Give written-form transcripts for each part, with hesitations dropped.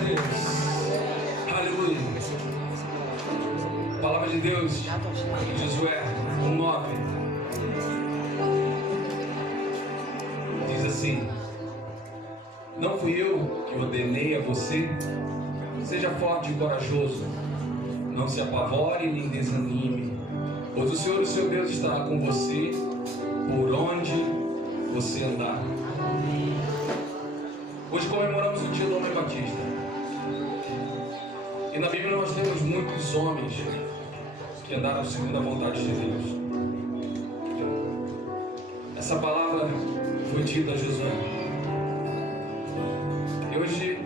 Deus. Aleluia. Palavra de Deus, Josué 1:9. Diz assim: não fui eu que ordenei a você? Seja forte e corajoso. Não se apavore nem desanime, pois o Senhor, o seu Deus, estará com você por onde você andar. Hoje comemoramos o dia do homem batista. E na Bíblia nós temos muitos homens que andaram segundo a vontade de Deus. Essa palavra foi dita a Josué. E hoje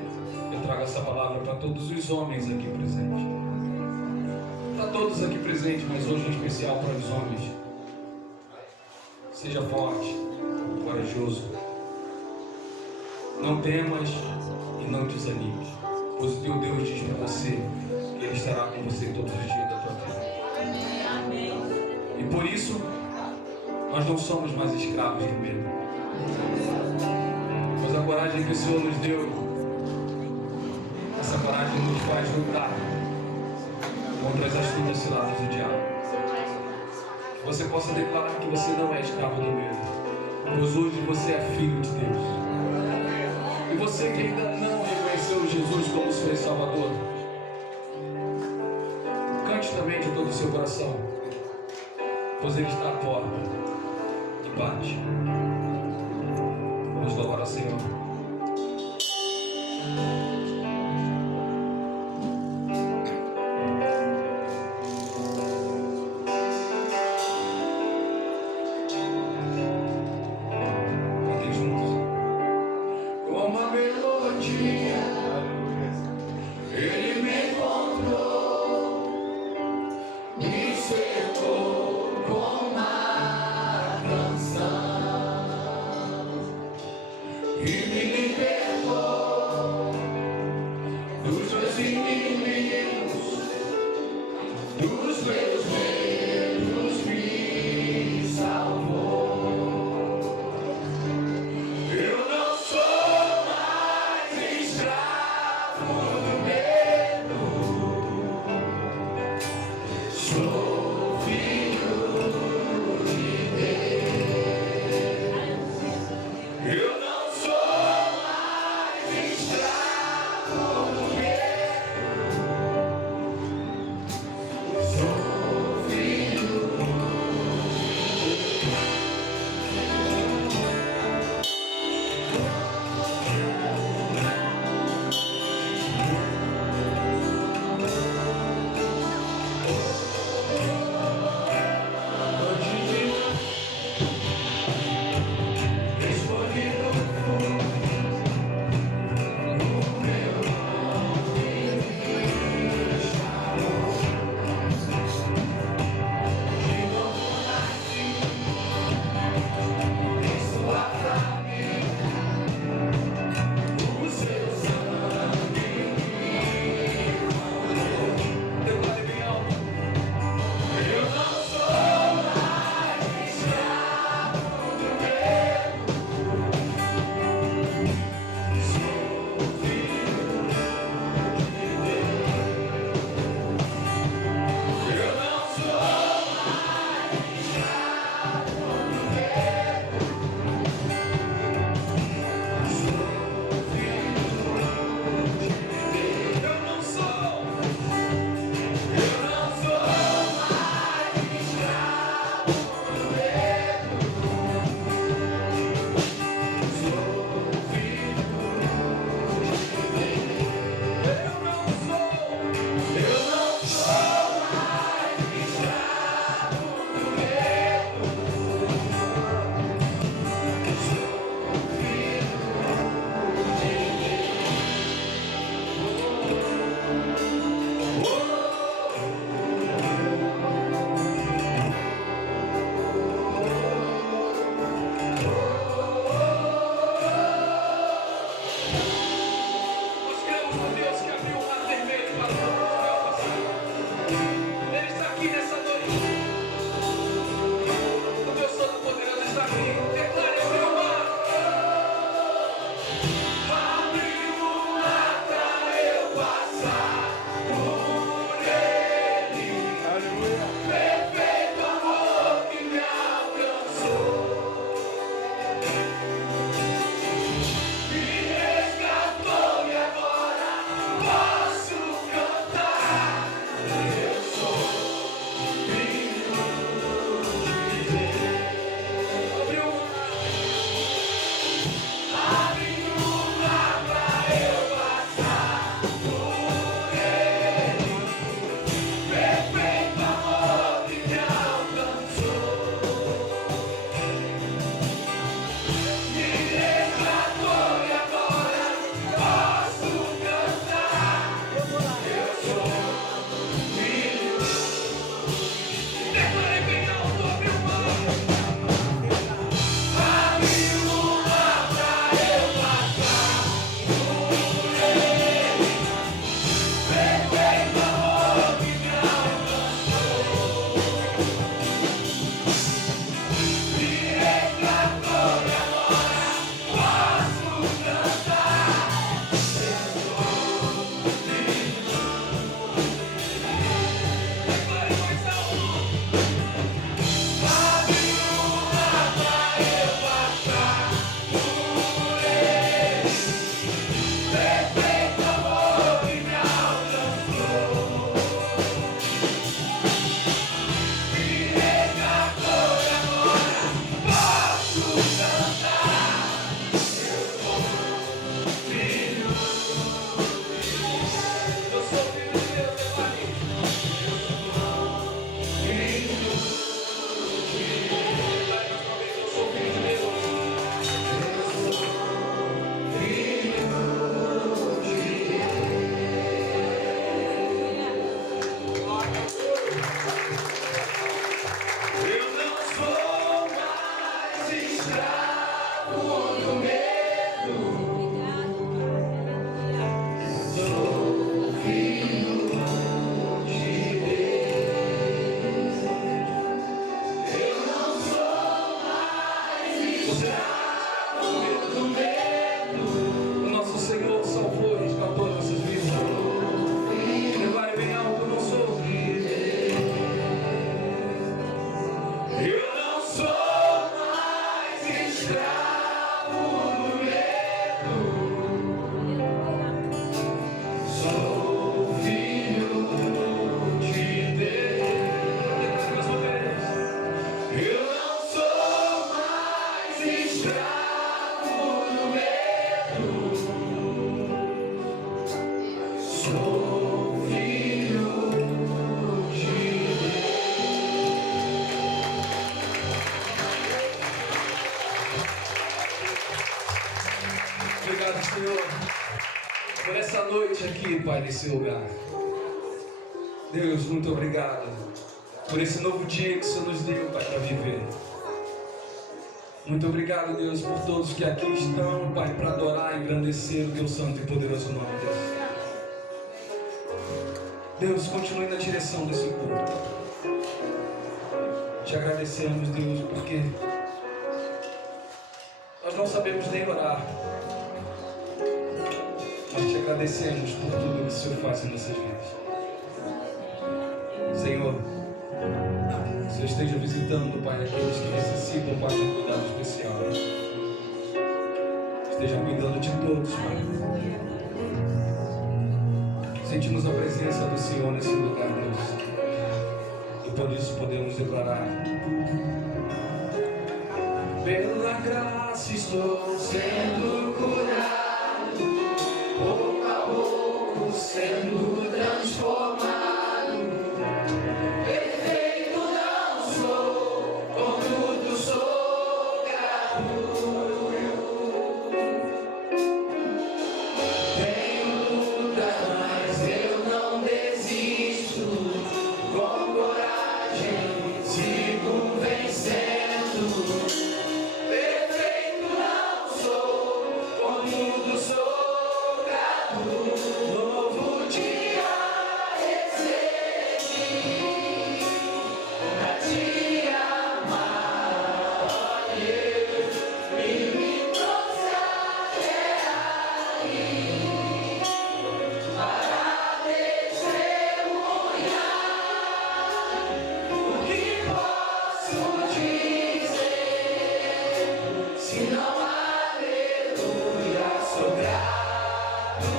eu trago essa palavra para todos os homens aqui presentes. Para todos aqui presentes, mas hoje em especial para os homens. Seja forte, corajoso. Não temas e não desanimes, pois o teu Deus diz para você que Ele estará com você todos os dias da tua vida. E por isso, nós não somos mais escravos do medo. Pois a coragem que o Senhor nos deu, essa coragem nos faz lutar contra as astutas ciladas do diabo. Que você possa declarar que você não é escravo do medo, pois hoje você é filho de Deus. E você que ainda não reconheceu Jesus como seu Salvador, cante também de todo o seu coração, pois Ele está à porta e bate. Vamos louvar ao Senhor. Ele me encontrou, me cercou com uma canção e me sou filho de Obrigado, Senhor, por essa noite aqui, Pai, nesse lugar. Deus, muito obrigado por esse novo dia que o Senhor nos deu, Pai, para viver. Muito obrigado, Deus, por todos que aqui estão, Pai, para adorar e engrandecer o Teu santo e poderoso nome, Deus. Deus, continue na direção desse culto. Te agradecemos, Deus, porque nós não sabemos nem orar. Nós te agradecemos por tudo que o Senhor faz em nossas vidas. Senhor, o Senhor esteja visitando, Pai, aqueles que necessitam, Pai, de um cuidado especial. Esteja cuidando de todos, Pai. Sentimos a presença do Senhor nesse lugar, Deus. E por isso podemos declarar: pela graça estou sendo curado, pouco a pouco sendo transformado. Perfeito não sou, contudo sou grato. Tenho luta, mas eu não desisto. Com coragem sigo vencendo. Perfeito não sou, contudo sou grato. Novo dia recebi pra te amar, ó Deus, e me trouxe até aí para testemunhar. O que posso dizer, se não aleluia? Sou grato,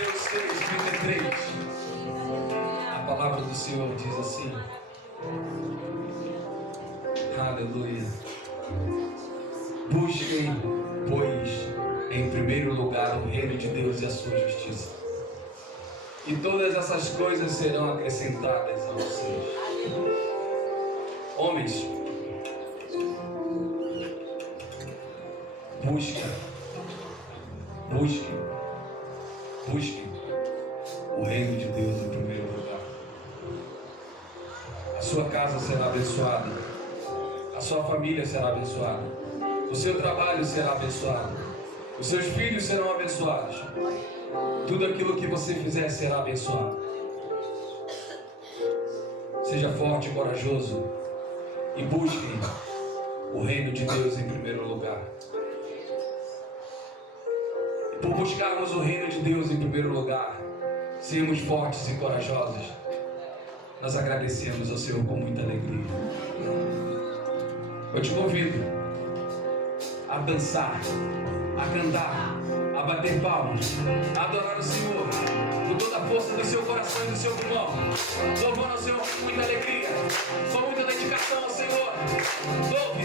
Mateus 6:33. A palavra do Senhor diz assim. Aleluia. Busquem, pois, em primeiro lugar o reino de Deus e a sua justiça, e todas essas coisas serão acrescentadas a vocês. Homens, busquem o reino de Deus em primeiro lugar. A sua casa será abençoada, a sua família será abençoada, o seu trabalho será abençoado, os seus filhos serão abençoados, tudo aquilo que você fizer será abençoado. Seja forte e corajoso e busquem o reino de Deus em primeiro lugar. E por buscarmos o reino de Deus em primeiro lugar, sermos fortes e corajosos, nós agradecemos ao Senhor com muita alegria. Eu te convido a dançar, a cantar, a bater palmas, a adorar o Senhor com toda a força do seu coração e do seu pulmão, louvando ao Senhor com muita alegria, com muita dedicação ao Senhor. Louve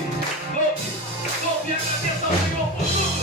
e agradeça ao Senhor por tudo.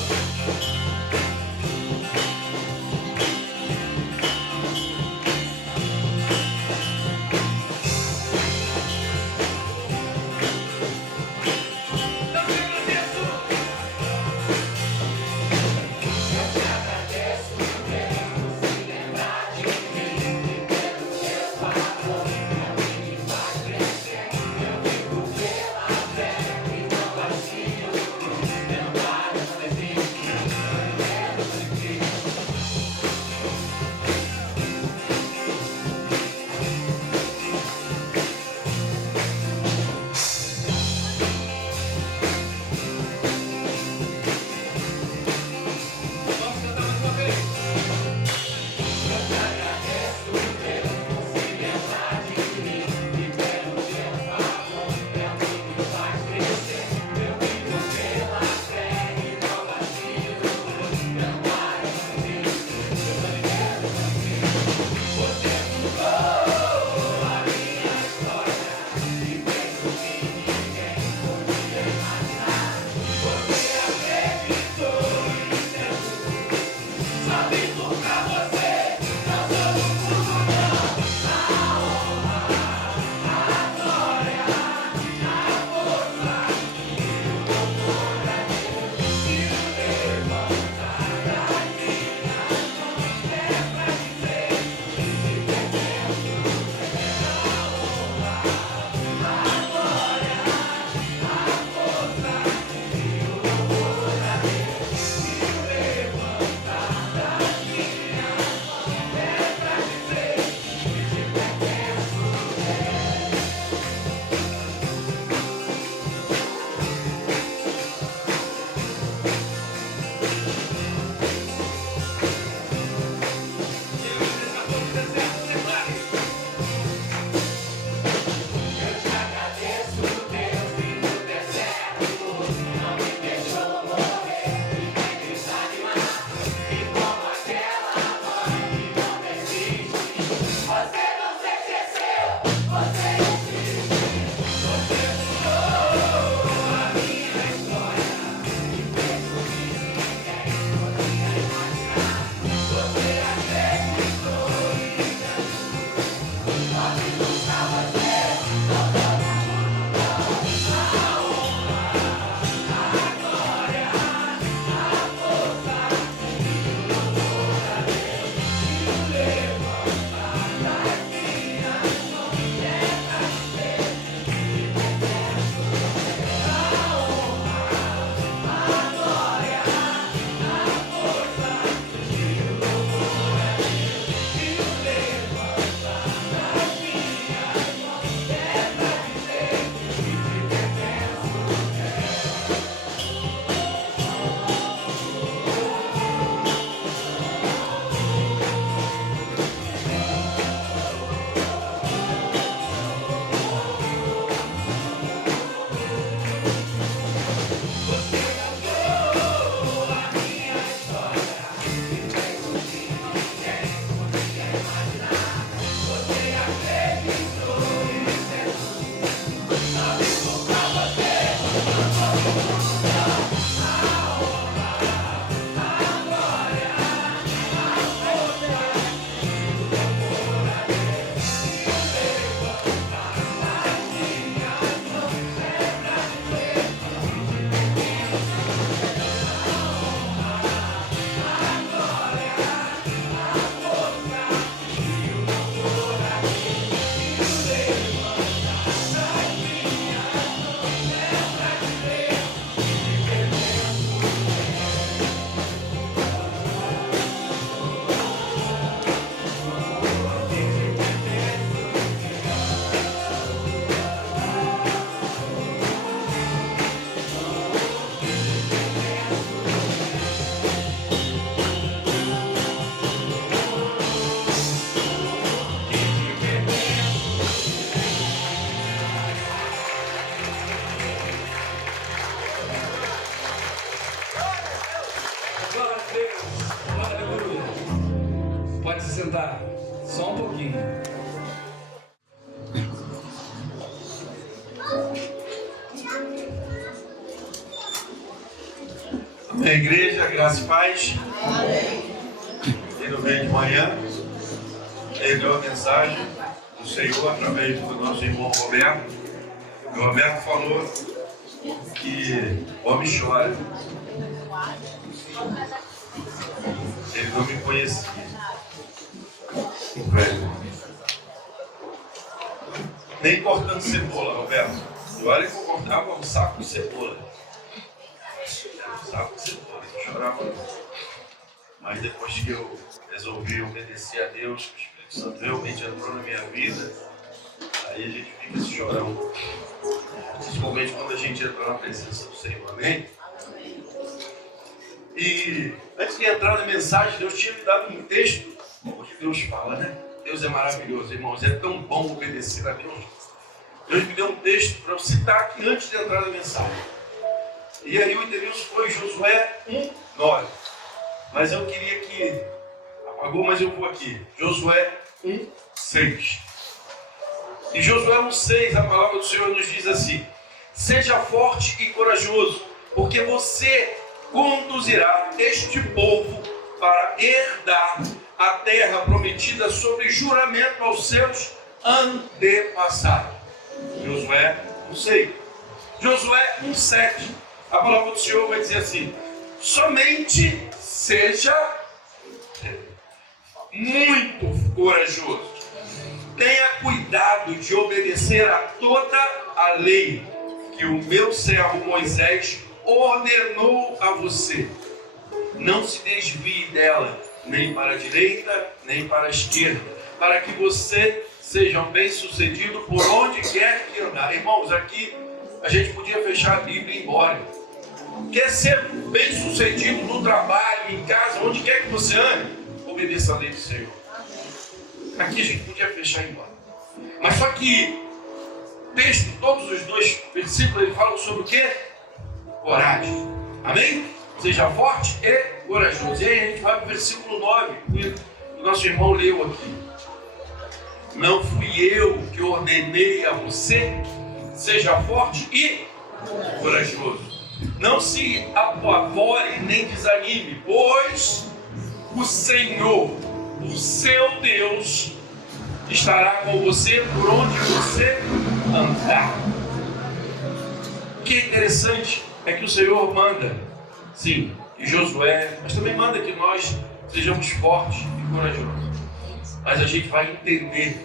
Pode se sentar. Só um pouquinho. Amém, igreja, graça e paz. Ele veio de manhã, ele deu a mensagem do Senhor através do nosso irmão Roberto. O Roberto falou que homem chora. Ele não me conhecia. Nem cortando cebola, Roberto. E olha que eu cortava um saco de cebola. Um saco de cebola, eu chorava. Mas depois que eu resolvi obedecer a Deus, o Espírito Santo realmente entrou na minha vida, aí a gente fica esse chorão. Principalmente quando a gente entra na presença do Senhor, amém? E antes de entrar na mensagem, Deus tinha me dado um texto, porque Deus fala, né? Deus é maravilhoso, irmãos, é tão bom obedecer a Deus. Deus me deu um texto para eu citar aqui antes de entrar na mensagem. E aí o endereço foi Josué 1:9. Mas eu queria que... Apagou, mas eu vou aqui. Josué 1:6. Em Josué 1:6, a palavra do Senhor nos diz assim: seja forte e corajoso, porque você conduzirá este povo para herdar a terra prometida sobre juramento aos seus antepassados. Josué 1:6. Josué 1:7. A palavra do Senhor vai dizer assim: somente seja muito corajoso. Tenha cuidado de obedecer a toda a lei que o meu servo Moisés ordenou a você. Não se desvie dela, nem para a direita, nem para a esquerda, para que você seja bem-sucedido por onde quer que andar. Irmãos, aqui a gente podia fechar a Bíblia e ir embora. Quer ser bem-sucedido no trabalho, em casa, onde quer que você ande, obedeça a lei do Senhor. Aqui a gente podia fechar e ir embora. Mas só que o texto, todos os dois versículos, ele falam sobre o quê? Coragem. Amém? Seja forte e corajoso. E aí a gente vai para o versículo 9, que o nosso irmão leu aqui. Não fui eu que ordenei a você, seja forte e corajoso. Não se apavore nem desanime, pois o Senhor, o seu Deus, estará com você por onde você andar. O que é interessante é que o Senhor manda, sim, que Josué, mas também manda que nós sejamos fortes e corajosos. Mas a gente vai entender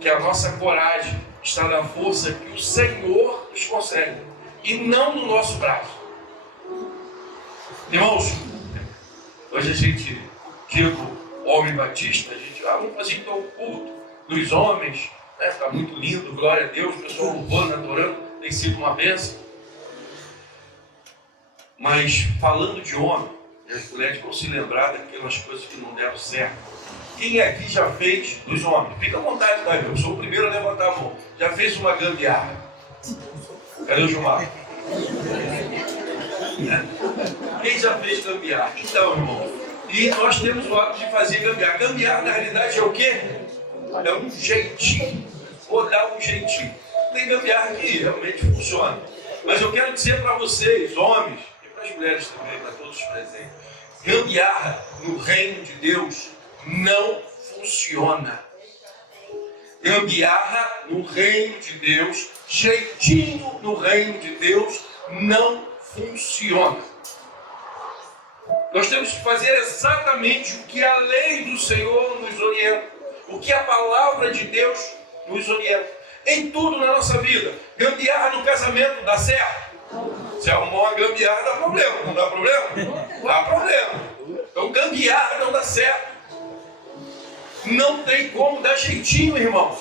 que a nossa coragem está na força que o Senhor nos concede e não no nosso braço. Irmãos, hoje a gente, digo, homem batista, a gente vamos fazer então o culto dos homens, né? Está muito lindo, glória a Deus, o pessoal louvando, adorando, tem sido uma bênção. Mas falando de homem, as mulheres vão se lembrar daquelas coisas que não deram certo. Quem aqui já fez, dos homens, fica à vontade, tá? Eu sou o primeiro a levantar a mão. Já fez uma gambiarra? Cadê o Gilmar? Quem já fez gambiarra? Então, irmão, e nós temos o hábito de fazer gambiarra. Gambiarra, na realidade, é o quê? É um jeitinho. Vou dar um jeitinho. Tem gambiarra que realmente funciona. Mas eu quero dizer para vocês, homens, e para as mulheres também, para todos os presentes, gambiarra no reino de Deus não funciona. Gambiarra no reino de Deus, jeitinho no reino de Deus, não funciona. Nós temos que fazer exatamente o que a lei do Senhor nos orienta, o que a palavra de Deus nos orienta. Em tudo na nossa vida. Gambiarra no casamento dá certo? Se arrumar uma gambiarra dá problema, não dá problema? Dá problema. Então gambiarra não dá certo. Não tem como dar jeitinho, irmãos.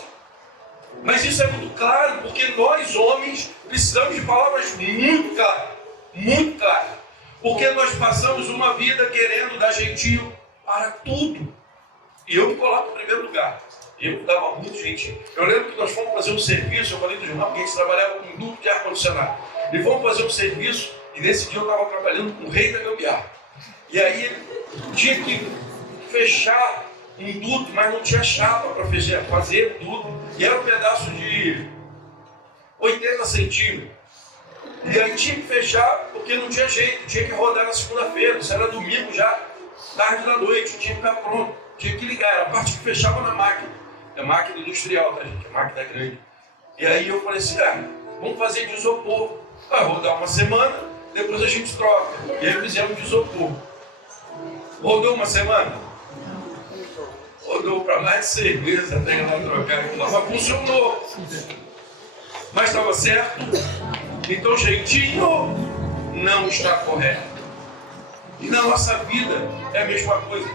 Mas isso é muito claro, porque nós homens precisamos de palavras muito claras. Muito claras. Porque nós passamos uma vida querendo dar jeitinho para tudo. E eu me coloco em primeiro lugar. Eu dava muito jeitinho. Eu lembro que nós fomos fazer um serviço, eu falei do jornal, porque a gente trabalhava com um duto de ar-condicionado. E fomos fazer um serviço, e nesse dia eu estava trabalhando com o rei da gambiarra. E aí ele tinha que fechar um duto, mas não tinha chapa para fazer duto. E era um pedaço de 80 centímetros. E aí tinha que fechar, porque não tinha jeito, tinha que rodar na segunda-feira. Isso era domingo já, tarde da noite, tinha que estar pronto, tinha que ligar. Era a parte que fechava na máquina. É máquina industrial, tá, gente? É máquina grande. E aí eu falei assim, vamos fazer de isopor. Vai rodar uma semana, depois a gente troca. E aí fizemos de isopor. Rodou uma semana? Rodou para mais de 6 meses até ir lá trocar. Mas funcionou. Mas estava certo? Então o jeitinho não está correto. E na nossa vida é a mesma coisa.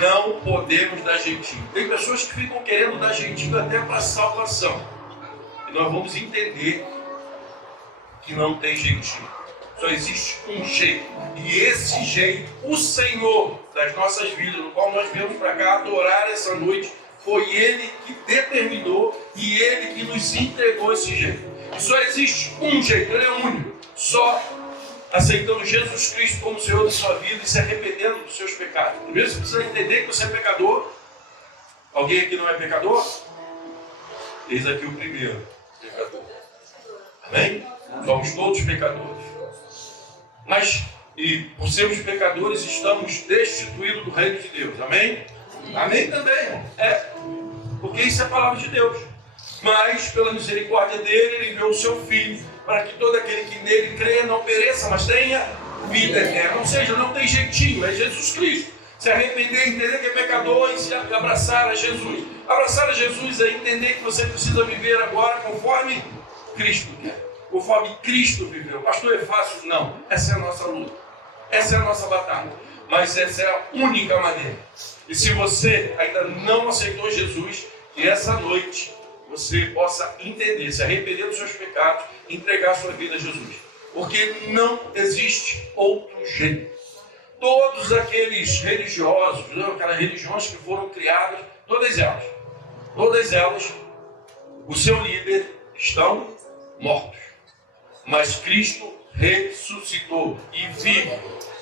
Não podemos dar jeitinho. Tem pessoas que ficam querendo dar jeitinho até para salvação. E nós vamos entender que não tem jeitinho. Só existe um jeito. E esse jeito, o Senhor das nossas vidas, no qual nós viemos para cá adorar essa noite, foi Ele que determinou e Ele que nos entregou esse jeito. E só existe um jeito, Ele é único. Só aceitando Jesus Cristo como Senhor da sua vida e se arrependendo dos seus pecados. Primeiro você precisa entender que você é pecador. Alguém aqui não é pecador? Eis aqui o primeiro pecador. Amém? Somos todos pecadores. Mas, e por sermos pecadores, estamos destituídos do reino de Deus. Amém? Amém também. Porque isso é a palavra de Deus. Mas, pela misericórdia dele, ele enviou o seu Filho, para que todo aquele que nele crê não pereça, mas tenha vida eterna. Ou seja, não tem jeitinho, é Jesus Cristo. Se arrepender, entender que é pecador e se abraçar a Jesus. Abraçar a Jesus é entender que você precisa viver agora conforme Cristo quer. Conforme Cristo viveu. Pastor, é fácil? Não. Essa é a nossa luta. Essa é a nossa batalha. Mas essa é a única maneira. E se você ainda não aceitou Jesus, que essa noite você possa entender, se arrepender dos seus pecados, entregar a sua vida a Jesus. Porque não existe outro jeito. Todos aqueles religiosos, aquelas religiões que foram criadas, todas elas, o seu líder estão mortos. Mas Cristo ressuscitou e vive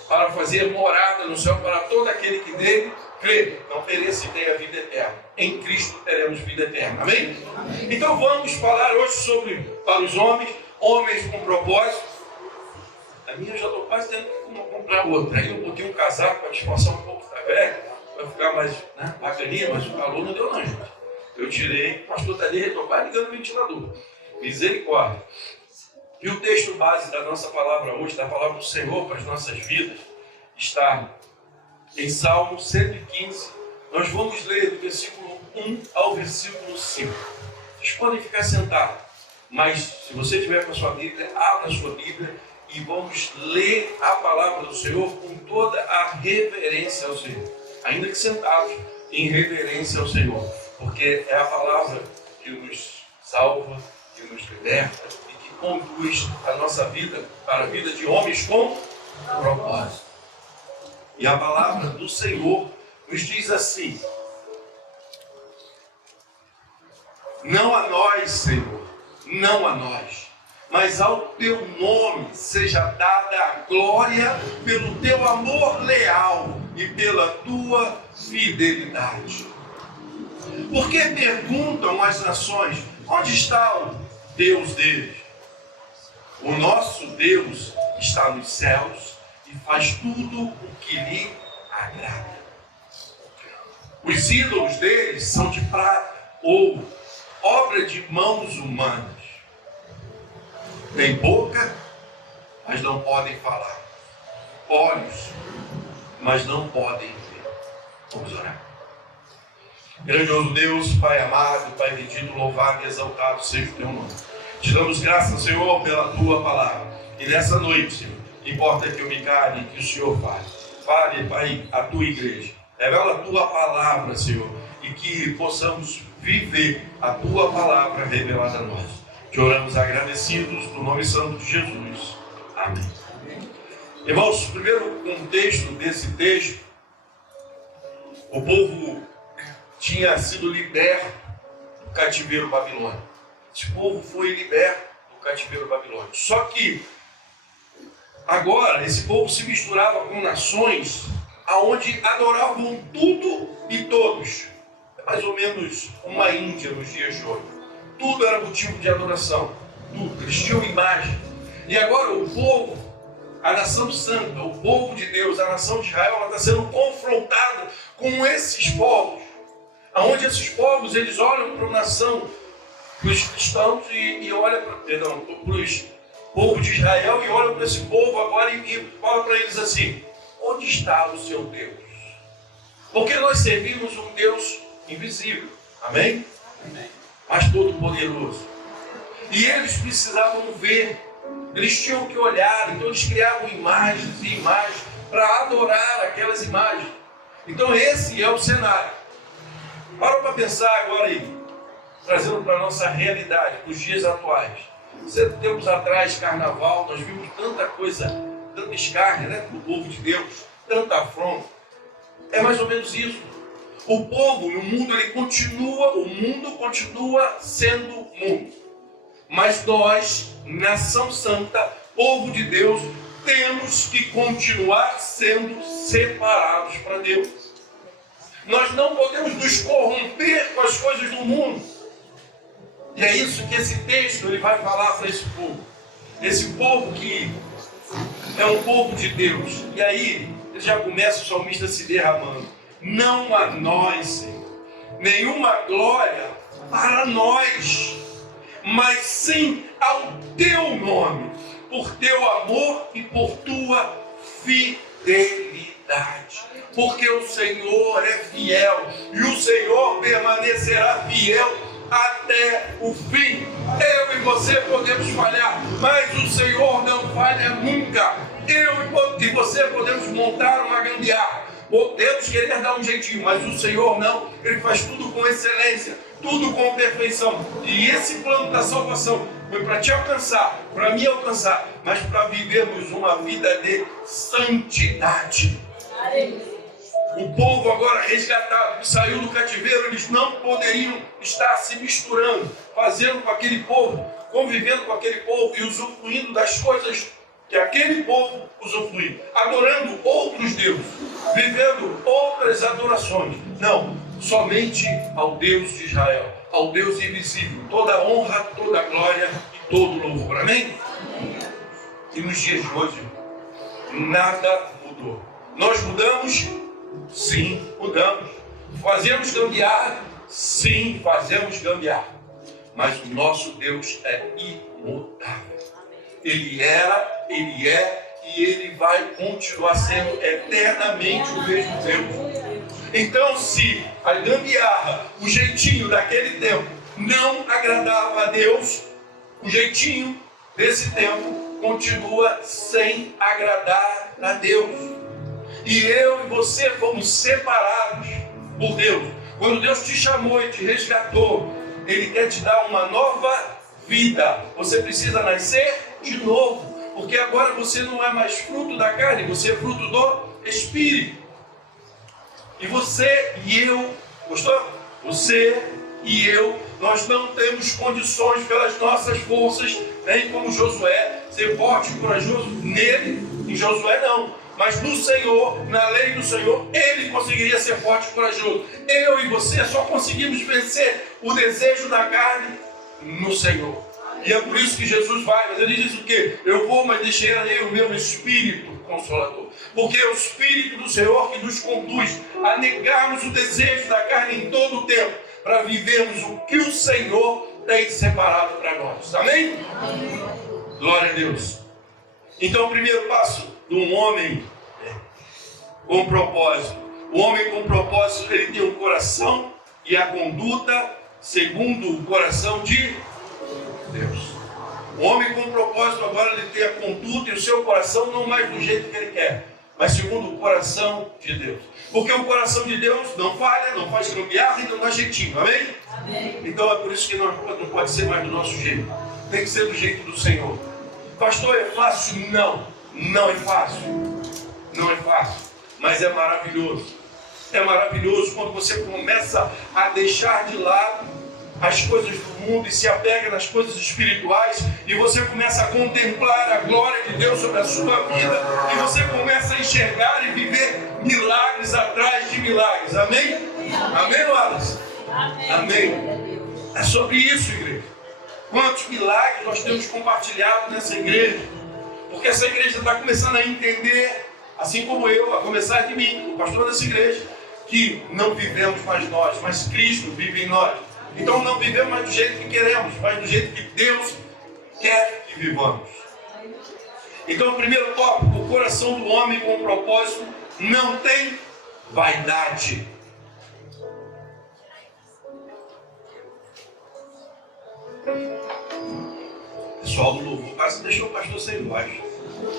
para fazer morada no céu para todo aquele que nele crê, não pereça e tenha vida eterna. Em Cristo teremos vida eterna. Amém? Amém. Então vamos falar hoje sobre, para os homens com propósito. A minha já estou quase tendo que comprar outra. Aí eu botei um casaco para disfarçar um pouco, tá velho? Para ficar mais bacaninha, mas o calor não deu não, gente. Eu tirei, o pastor está ali, estou quase ligando o ventilador. Misericórdia. E o texto base da nossa palavra hoje, da palavra do Senhor para as nossas vidas, está em Salmo 115. Nós vamos ler do versículo 1 ao versículo 5. Vocês podem ficar sentados, mas se você tiver com a sua Bíblia, abra a sua Bíblia e vamos ler a palavra do Senhor com toda a reverência ao Senhor. Ainda que sentados, em reverência ao Senhor. Porque é a palavra que nos salva, que nos liberta, conduz a nossa vida para a vida de homens com propósito. E a palavra do Senhor nos diz assim: não a nós, Senhor, não a nós, mas ao teu nome seja dada a glória pelo teu amor leal e pela tua fidelidade. Porque perguntam as nações, onde está o Deus deles? O nosso Deus está nos céus e faz tudo o que lhe agrada. Os ídolos deles são de prata, ouro, obra de mãos humanas. Tem boca, mas não podem falar. Olhos, mas não podem ver. Vamos orar. Grandioso Deus, Pai amado, Pai bendito, louvado e exaltado seja o teu nome. Te damos graças, Senhor, pela tua palavra. E nessa noite, Senhor, importa que eu me cale e que o Senhor fale. Fale, Pai, a tua igreja. Revela a tua palavra, Senhor, e que possamos viver a tua palavra revelada a nós. Te oramos agradecidos no nome santo de Jesus. Amém. Irmãos, o primeiro contexto desse texto, o povo tinha sido liberto do cativeiro babilônico. Esse povo foi liberto do cativeiro babilônico. Só que agora esse povo se misturava com nações aonde adoravam tudo e todos. É mais ou menos uma Índia nos dias de hoje. Tudo era motivo de adoração. Tudo. Eles tinham imagem. E agora o povo, a nação santa, o povo de Deus, a nação de Israel, ela está sendo confrontada com esses povos. Onde esses povos, eles olham para a nação, para os cristãos e olham para os povos de Israel e olham para esse povo agora e falam para eles assim: onde está o seu Deus? Porque nós servimos um Deus invisível, amém? Amém. Mas todo poderoso. E eles precisavam ver, eles tinham que olhar, então eles criavam imagens e imagens para adorar aquelas imagens. Então esse é o cenário. Para pensar agora aí, trazendo para a nossa realidade, para os dias atuais. Tempos atrás, carnaval, nós vimos tanta coisa, tanta escárnia, né, do povo de Deus, tanta afronta. É mais ou menos isso. O povo no mundo, o mundo continua sendo mundo. Mas nós, nação santa, povo de Deus, temos que continuar sendo separados para Deus. Nós não podemos nos corromper com as coisas do mundo. E é isso que esse texto ele vai falar para esse povo. Esse povo que é um povo de Deus. E aí, ele já começa o salmista se derramando. Não a nós, Senhor, nenhuma glória para nós, mas sim ao teu nome, por teu amor e por tua fidelidade. Porque o Senhor é fiel e o Senhor permanecerá fiel até o fim. Eu e você podemos falhar, mas o Senhor não falha nunca. Eu e você podemos montar uma gambiarra, podemos querer dar um jeitinho, mas o Senhor não. Ele faz tudo com excelência, tudo com perfeição. E esse plano da salvação foi para te alcançar, para me alcançar, mas para vivermos uma vida de santidade. O povo agora resgatado, que saiu do cativeiro, eles não poderiam estar se misturando, fazendo com aquele povo, convivendo com aquele povo e usufruindo das coisas que aquele povo usufruía, adorando outros deuses, vivendo outras adorações. Não, somente ao Deus de Israel, ao Deus invisível, toda honra, toda glória e todo louvor. Amém? E nos dias de hoje, nada mudou. Nós mudamos? Sim, mudamos. Fazemos gambiarra? Sim, fazemos gambiarra. Mas o nosso Deus é imutável. Ele era, Ele é e Ele vai continuar sendo eternamente o mesmo Deus. Então, se a gambiarra, o jeitinho daquele tempo não agradava a Deus, o jeitinho desse tempo continua sem agradar a Deus. E eu e você fomos separados por Deus. Quando Deus te chamou e te resgatou, Ele quer te dar uma nova vida. Você precisa nascer de novo, porque agora você não é mais fruto da carne, você é fruto do Espírito. E você e eu, gostou? Você e eu, nós não temos condições pelas nossas forças, nem como Josué, ser forte e corajoso nele, em Josué não. Mas no Senhor, na lei do Senhor, Ele conseguiria ser forte e corajoso. Eu e você só conseguimos vencer o desejo da carne no Senhor. E é por isso que Jesus vai, mas Ele diz o quê? Eu vou, mas deixarei o meu Espírito Consolador. Porque é o Espírito do Senhor que nos conduz a negarmos o desejo da carne em todo o tempo, para vivermos o que o Senhor tem separado para nós. Amém? Amém. Glória a Deus. Então, o primeiro passo de um homem com propósito. O homem com propósito, ele tem um coração e a conduta segundo o coração de Deus. O homem com propósito agora ele tem a conduta e o seu coração não mais do jeito que ele quer, mas segundo o coração de Deus. Porque o coração de Deus não falha, não faz gambiarra e não dá jeitinho, amém? Amém. Então é por isso que não pode ser mais do nosso jeito. Tem que ser do jeito do Senhor. Pastor, é fácil? Não, não é fácil. Não é fácil, mas é maravilhoso. É maravilhoso quando você começa a deixar de lado as coisas do mundo e se apega nas coisas espirituais e você começa a contemplar a glória de Deus sobre a sua vida e você começa a enxergar e viver milagres atrás de milagres. Amém? Amém, Wallace? Amém. É sobre isso, igreja. Quantos milagres nós temos compartilhado nessa igreja? Porque essa igreja está começando a entender, assim como eu, a começar de mim, o pastor dessa igreja, que não vivemos mais nós, mas Cristo vive em nós. Então não vivemos mais do jeito que queremos, mas do jeito que Deus quer que vivamos. Então o primeiro tópico, o coração do homem com propósito não tem vaidade. O pessoal do louvor quase deixou o pastor sem voz.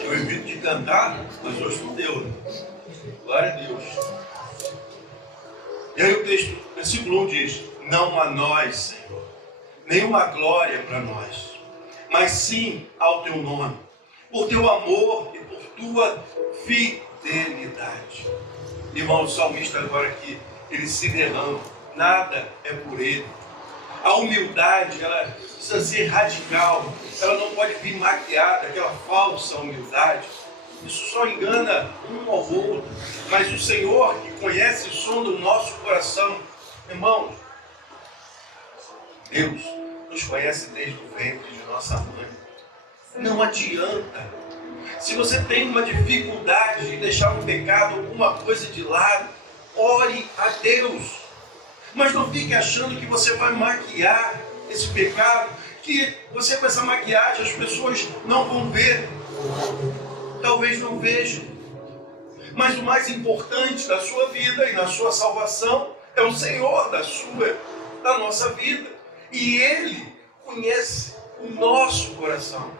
Eu evito de cantar, mas hoje não deu, né? Glória a Deus. E aí o texto, versículo 1 diz: não a nós, Senhor, nenhuma glória para nós, mas sim ao teu nome, por teu amor e por tua fidelidade. Irmão, o salmista agora aqui, ele se derrama, nada é por ele. A humildade, ela precisa ser radical, ela não pode vir maquiada, aquela falsa humildade. Isso só engana um ao outro. Mas o Senhor, que conhece o som do nosso coração, irmãos, Deus nos conhece desde o ventre de nossa mãe. Não adianta. Se você tem uma dificuldade de deixar um pecado, alguma coisa de lado, ore a Deus. Mas não fique achando que você vai maquiar esse pecado, que você com essa maquiagem as pessoas não vão ver. Talvez não vejam. Mas o mais importante da sua vida e na sua salvação é o Senhor da nossa vida. E Ele conhece o nosso coração.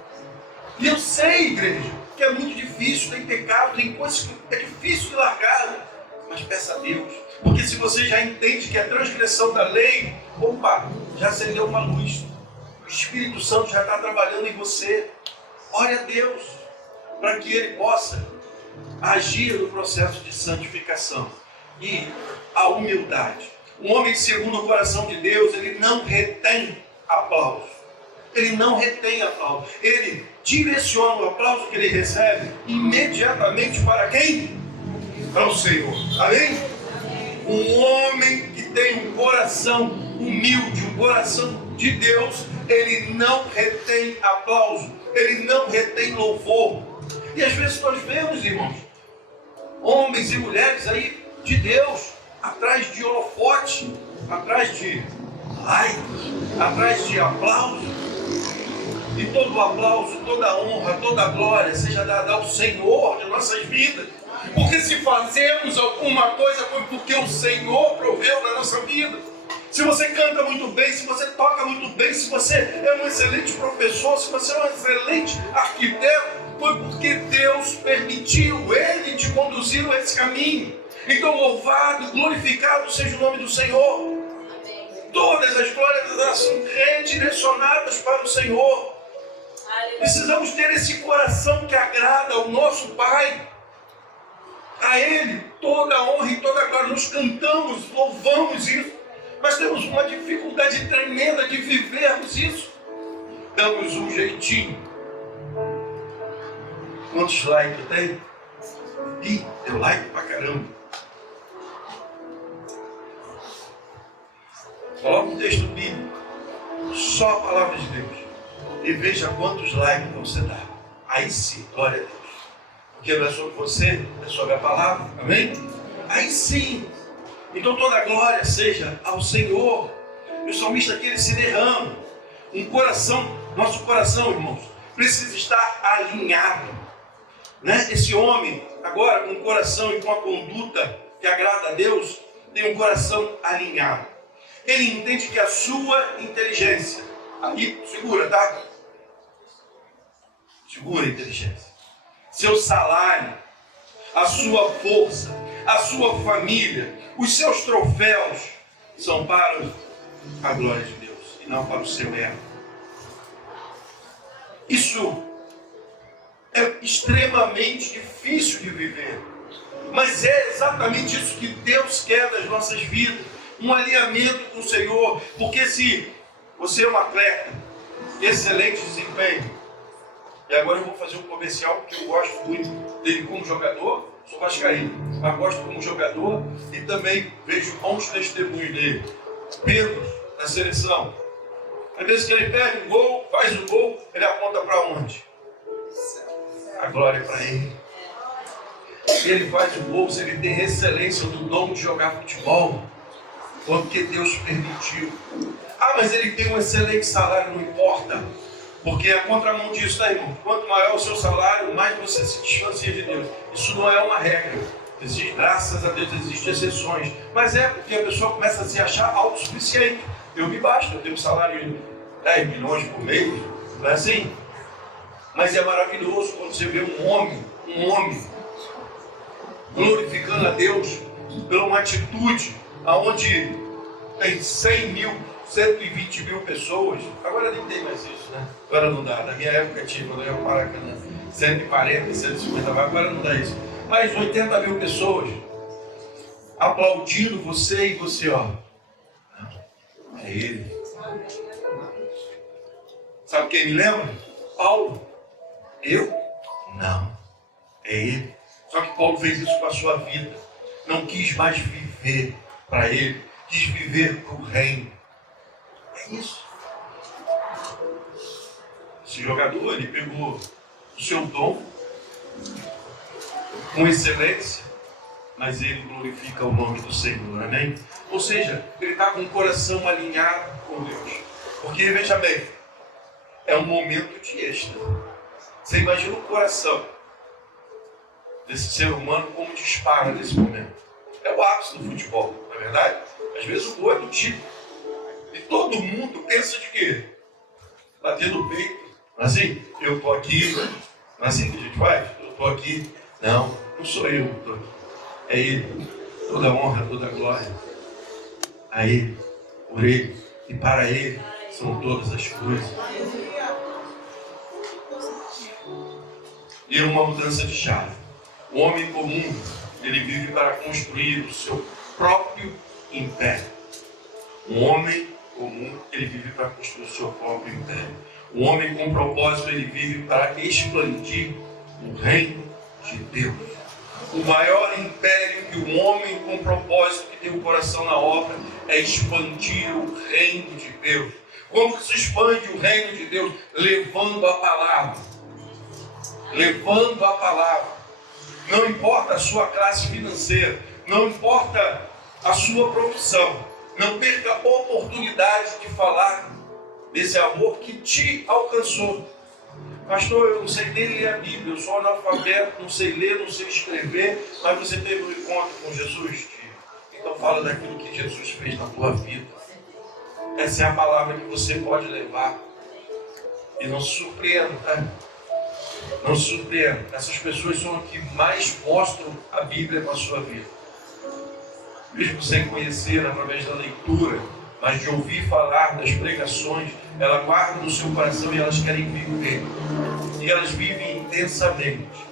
E eu sei, igreja, que é muito difícil, tem pecado, tem coisas que é difícil de largar. Mas peça a Deus. Porque se você já entende que é transgressão da lei, opa, já acendeu uma luz. O Espírito Santo já está trabalhando em você. Ore a Deus, para que Ele possa agir no processo de santificação. E a humildade. Um homem segundo o coração de Deus, ele não retém aplauso. Ele não retém aplauso. Ele direciona o aplauso que ele recebe imediatamente para quem? Para o Senhor. Amém? Um homem que tem um coração humilde, um coração de Deus, ele não retém aplauso, ele não retém louvor. E às vezes nós vemos, irmãos, homens e mulheres aí de Deus, atrás de holofote, atrás de likes, atrás de aplauso. E todo o aplauso, toda a honra, toda a glória seja dada ao Senhor de nossas vidas. Porque se fazemos alguma coisa foi porque o Senhor proveu na nossa vida. Se você canta muito bem, se você toca muito bem, se você é um excelente professor, se você é um excelente arquiteto, foi porque Deus permitiu, Ele te conduziu a esse caminho. Então louvado, glorificado seja o nome do Senhor. Todas as glórias elas são redirecionadas para o Senhor. Precisamos ter esse coração que agrada ao nosso Pai. A Ele toda a honra e toda a glória. Nós cantamos, louvamos isso, mas temos uma dificuldade tremenda de vivermos isso. Damos um jeitinho. Quantos likes eu tenho? Ih, deu like pra caramba. Coloca um texto bíblico, só a palavra de Deus, e veja quantos likes você dá. Aí sim, glória a Deus. Porque não é sobre você, é sobre a palavra, amém? Aí sim. Então toda a glória seja ao Senhor. E o salmista aqui, ele se derrama. Um coração, nosso coração, irmãos, precisa estar alinhado, né? Esse homem, agora com o coração e com a conduta que agrada a Deus, tem um coração alinhado. Ele entende que a sua inteligência, aqui, segura, tá? Segura a inteligência. Seu salário, a sua força, a sua família, os seus troféus são para a glória de Deus e não para o seu ego. Isso é extremamente difícil de viver, mas é exatamente isso que Deus quer das nossas vidas, um alinhamento com o Senhor. Porque se você é um atleta, excelente desempenho, e agora eu vou fazer um comercial porque eu gosto muito dele como jogador, sou vascaíno. mas gosto como jogador e também vejo bons testemunhos dele. Pedro, na seleção. Às vezes que ele perde um gol, faz um gol, ele aponta para onde? A glória é para ele. Ele faz o gol, se ele tem excelência do dom de jogar futebol, porque Deus permitiu. Ah, mas ele tem um excelente salário, não importa. Porque a contramão disso, tá, irmão? Quanto maior o seu salário, mais você se distancia de Deus. Isso não é uma regra. Graças a Deus existem exceções. Mas é porque a pessoa começa a se achar autossuficiente. Eu me basto, eu tenho um salário de 10 milhões por mês. Não é assim? Mas é maravilhoso quando você vê um homem glorificando a Deus por uma atitude onde tem 100 mil, 120 mil pessoas. Agora nem tem mais isso, né? Agora não dá. Na minha época tinha, quando eu ia para cá, 140, 150, agora não dá isso. Mas 80 mil pessoas aplaudindo você e você, ó. Não, é ele. Sabe quem me lembra? Paulo. Eu? Não. É ele. Só que Paulo fez isso com a sua vida. Não quis mais viver para ele. Quis viver para o reino. É isso. Esse jogador, ele pegou o seu dom com excelência, mas ele glorifica o nome do Senhor, amém? Ou seja, ele está com o coração alinhado com Deus. Porque, veja bem, é um momento de êxtase. Você imagina o coração desse ser humano como dispara nesse momento. É o ápice do futebol, não é verdade? Às vezes o gol é do time. E todo mundo pensa de quê? Bater no peito. Assim, eu estou aqui. Não é assim que a gente faz? Eu estou aqui. Não sou eu. É Ele. Toda honra, toda glória. A Ele, por Ele e para Ele são todas as coisas. E é uma mudança de chave. O homem comum, ele vive para construir o seu próprio império. O homem comum, ele vive para construir o seu próprio império. O homem com propósito, ele vive para expandir o reino de Deus. O maior império que o homem com propósito, que tem o coração na obra, é expandir o reino de Deus. Como que se expande o reino de Deus? Levando a palavra. Levando a palavra. Não importa a sua classe financeira, não importa a sua profissão, não perca a oportunidade de falar desse amor que te alcançou. Pastor, eu não sei nem ler a Bíblia, eu sou analfabeto, não sei ler, não sei escrever, mas você teve um encontro com Jesus, então fala daquilo que Jesus fez na tua vida. Essa é a palavra que você pode levar. E não se surpreenda, tá? Não se surpreenda. Essas pessoas são as que mais mostram a Bíblia para a sua vida. Mesmo sem conhecer através da leitura, mas de ouvir falar das pregações, ela guarda no seu coração e elas querem viver. E elas vivem intensamente.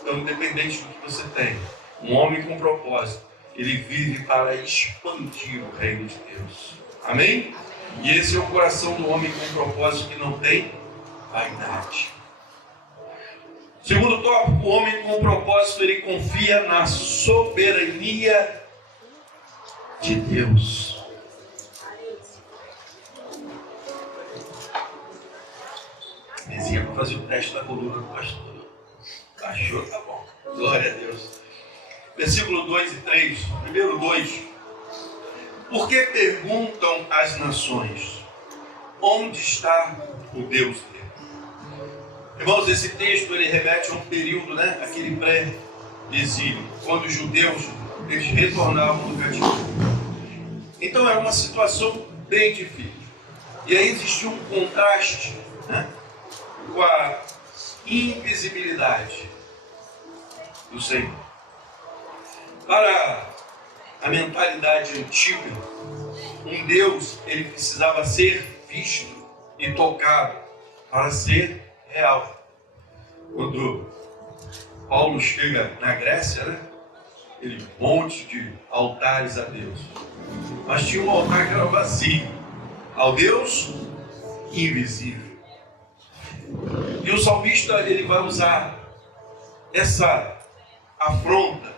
Então, independente do que você tem, um homem com propósito, ele vive para expandir o reino de Deus. Amém? E esse é o coração do homem com propósito que não tem vaidade. Segundo tópico, o homem com propósito, ele confia na soberania de Deus. Vizinha para fazer o teste da coluna do pastor. Achou? Tá bom. Glória a Deus. Versículo 2 e 3. Primeiro 2. Por que perguntam as nações? Onde está o Deus dele? Irmãos, esse texto ele remete a um período, né? Aquele pré-exílio, quando os judeus eles retornavam do cativeiro. Então era uma situação bem difícil. E aí existia um contraste, né, com a invisibilidade do Senhor. Para a mentalidade antiga, um Deus ele precisava ser visto e tocado para ser real. Quando Paulo chega na Grécia, né, ele monte de altares a Deus, mas tinha um altar que era vazio, ao Deus invisível. E o salmista ele vai usar essa afronta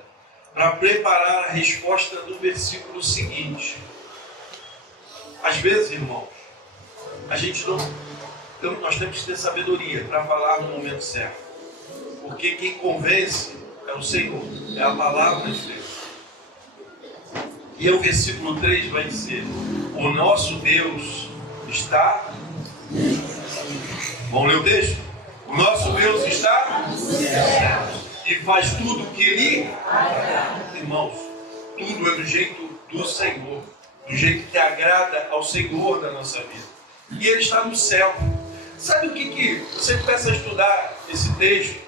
para preparar a resposta do versículo seguinte. Às vezes, irmãos, a gente não... Então, nós temos que ter sabedoria para falar no momento certo. Porque quem convence é o Senhor, é a palavra de Deus. E o versículo 3 vai dizer: o nosso Deus está... Vamos ler o texto? O nosso Deus está e faz tudo o que lhe... Irmãos, tudo é do jeito do Senhor, do jeito que agrada ao Senhor da nossa vida. E Ele está no céu. Sabe o que você começa a estudar esse texto?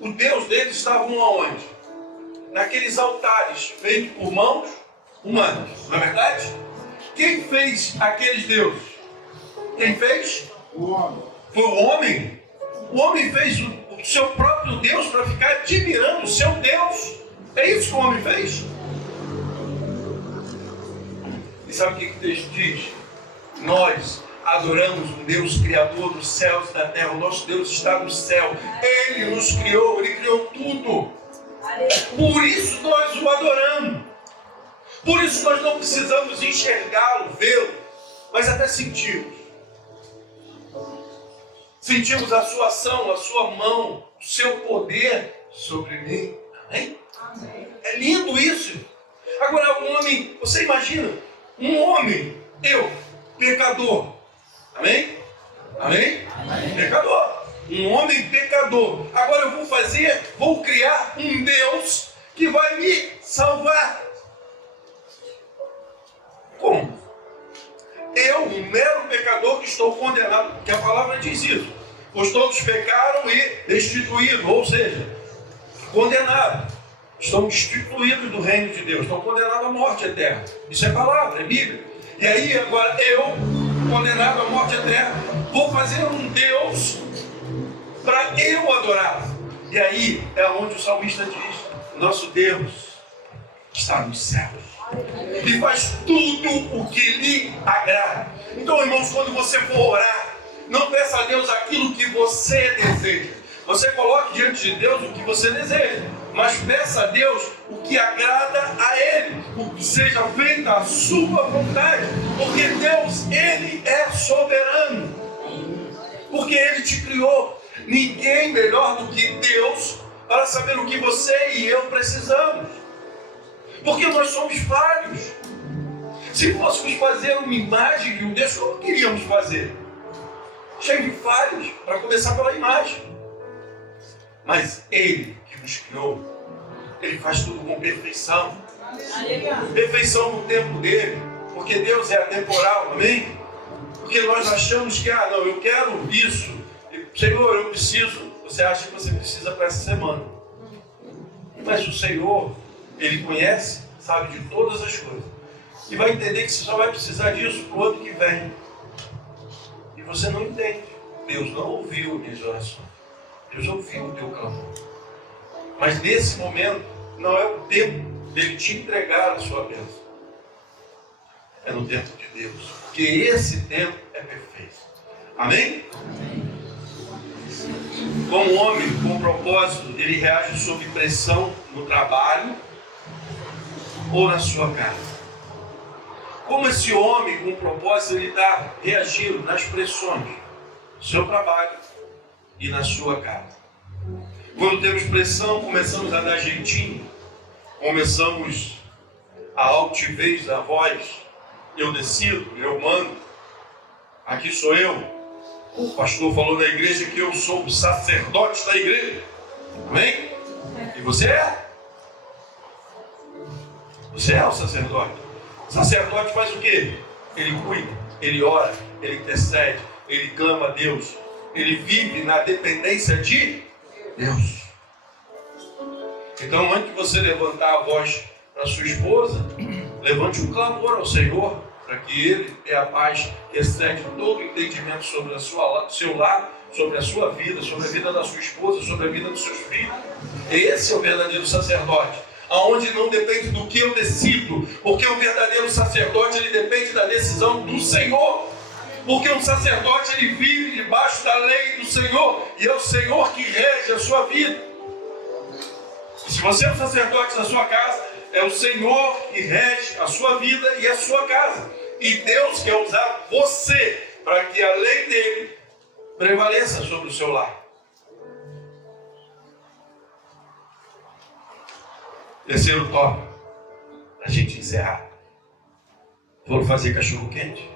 O Deus deles estavam aonde? Naqueles altares feitos por mãos humanas, não é verdade? Quem fez aqueles deuses? Quem fez? O homem. Foi o homem. O homem fez o seu próprio Deus para ficar admirando o seu Deus. É isso que o homem fez. E sabe o que o texto diz? Nós adoramos um Deus criador dos céus e da terra. O nosso Deus está no céu. Ele nos criou, Ele criou tudo. Por isso nós o adoramos. Por isso nós não precisamos enxergá-lo, vê-lo, mas até sentimos. Sentimos a sua ação, a sua mão, o seu poder sobre mim. Amém? Amém. É lindo isso. Agora um homem, você imagina, um homem, eu, pecador. Amém? Amém? Amém? Pecador. Um homem pecador. Agora eu vou criar um Deus que vai me salvar. Como? Eu, um mero pecador que estou condenado, porque a palavra diz isso. Pois todos pecaram e destituídos, ou seja, condenados. Estão destituídos do reino de Deus, estão condenados à morte eterna. Isso é palavra, é Bíblia. E aí agora eu, condenado à morte eterna, vou fazer um Deus para eu adorar. E aí é onde o salmista diz: nosso Deus está nos céus. Ele faz tudo o que lhe agrada. Então, irmãos, quando você for orar, não peça a Deus aquilo que você deseja. Você coloque diante de Deus o que você deseja, mas peça a Deus o que agrada a Ele, o que seja feita a sua vontade, porque Deus, Ele é soberano, porque Ele te criou. Ninguém melhor do que Deus para saber o que você e eu precisamos, porque nós somos falhos. Se fôssemos fazer uma imagem de um Deus, como queríamos fazer? Cheio de falhas, para começar pela imagem. Mas Ele que nos criou, Ele faz tudo com perfeição. Perfeição no tempo dele, porque Deus é atemporal, amém? Porque nós achamos que, não, eu quero isso, Senhor, eu preciso. Você acha que você precisa para essa semana, mas o Senhor, Ele conhece, sabe de todas as coisas, e vai entender que você só vai precisar disso para o ano que vem. E você não entende. Deus não ouviu minhas orações. Deus ouviu o teu clamor. Mas nesse momento, não é o tempo dele te entregar a sua bênção. É no tempo de Deus. Porque esse tempo é perfeito. Amém? Amém. Como homem com propósito, ele reage sob pressão no trabalho ou na sua casa. Como esse homem com propósito, ele está reagindo nas pressões do seu trabalho e na sua casa. Quando temos pressão, começamos a dar jeitinho, começamos a altivez da voz. Eu decido, eu mando, aqui sou eu. O pastor falou na igreja que eu sou o sacerdote da igreja. Amém? E você é? Você é o sacerdote. O sacerdote faz o quê? Ele cuida, ele ora, ele intercede, ele clama a Deus. Ele vive na dependência de Deus. Então, antes de você levantar a voz para sua esposa, levante um clamor ao Senhor, para que Ele tenha a paz que excede todo o entendimento sobre o seu lar, sobre a sua vida, sobre a vida da sua esposa, sobre a vida dos seus filhos. Esse é o verdadeiro sacerdote, aonde não depende do que eu decido, porque o verdadeiro sacerdote, ele depende da decisão do Senhor. Porque um sacerdote, ele vive debaixo da lei do Senhor, e é o Senhor que rege a sua vida. E se você é um sacerdote da sua casa, é o Senhor que rege a sua vida e a sua casa. E Deus quer usar você para que a lei dele prevaleça sobre o seu lar. Terceiro tópico, para a gente encerrar. Foram fazer cachorro quente?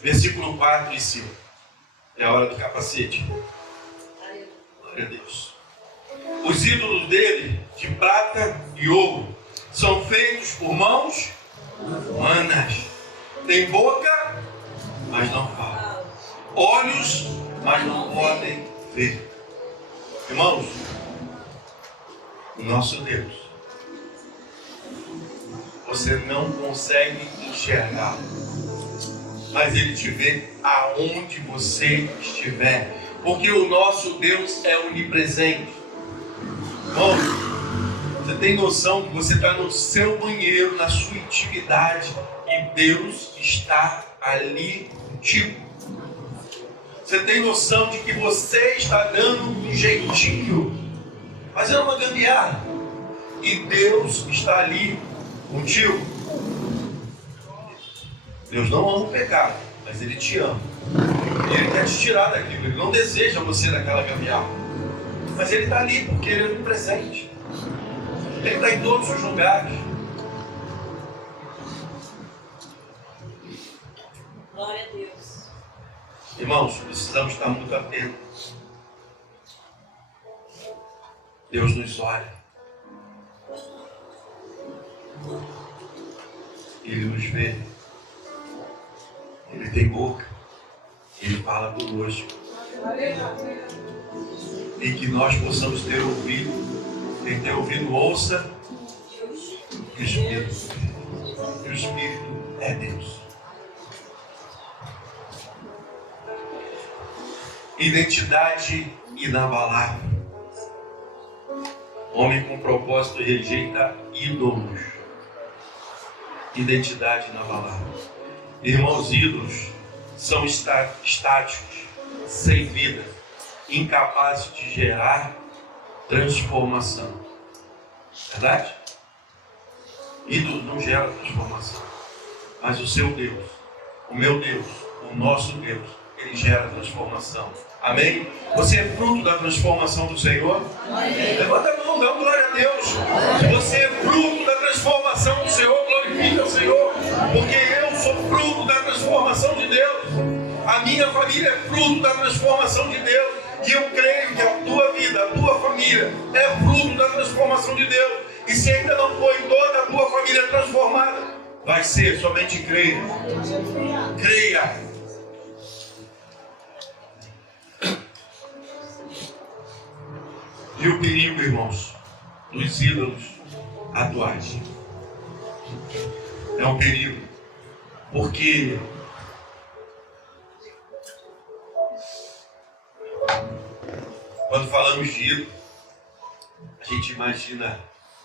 Versículo 4 e 5. É a hora do capacete. Glória a Deus. Os ídolos dele, de prata e ouro, são feitos por mãos humanas. Tem boca, mas não falam. Olhos, mas não podem ver. Irmãos, o nosso Deus, você não consegue enxergar, mas Ele te vê aonde você estiver, porque o nosso Deus é onipresente. Irmão, você tem noção que você está no seu banheiro, na sua intimidade, e Deus está ali contigo. Você tem noção de que você está dando um jeitinho, fazendo uma gambiarra, e Deus está ali contigo. Deus não ama o pecado, mas Ele te ama. Ele quer te tirar daquilo. Ele não deseja você naquela gambiarra. Mas Ele está ali porque Ele é onipresente. Ele está em todos os lugares. Glória a Deus. Irmãos, precisamos estar muito atentos. Deus nos olha. Ele nos vê. Ele tem boca. Ele fala conosco. E que nós possamos ter ouvido. Quem tem ouvido, ouça. E o Espírito. E o Espírito é Deus. Identidade inabalável. Homem com propósito rejeita ídolos. Identidade inabalável. Irmãos, ídolos são estáticos, sem vida, incapazes de gerar transformação. Verdade? Ídolos não geram transformação. Mas o seu Deus, o meu Deus, o nosso Deus, Ele gera transformação. Amém? Você é fruto da transformação do Senhor? Amém. Levanta a mão, dá uma glória a Deus. Se você é fruto da transformação do Senhor, glorifica o Senhor. Porque eu sou fruto da transformação de Deus. A minha família é fruto da transformação de Deus. E eu creio que a tua vida, a tua família é fruto da transformação de Deus. E se ainda não foi toda a tua família transformada, vai ser, somente creia. Creia. E o perigo, irmãos, dos ídolos atuais. É um perigo. Porque quando falamos de ídolo, a gente imagina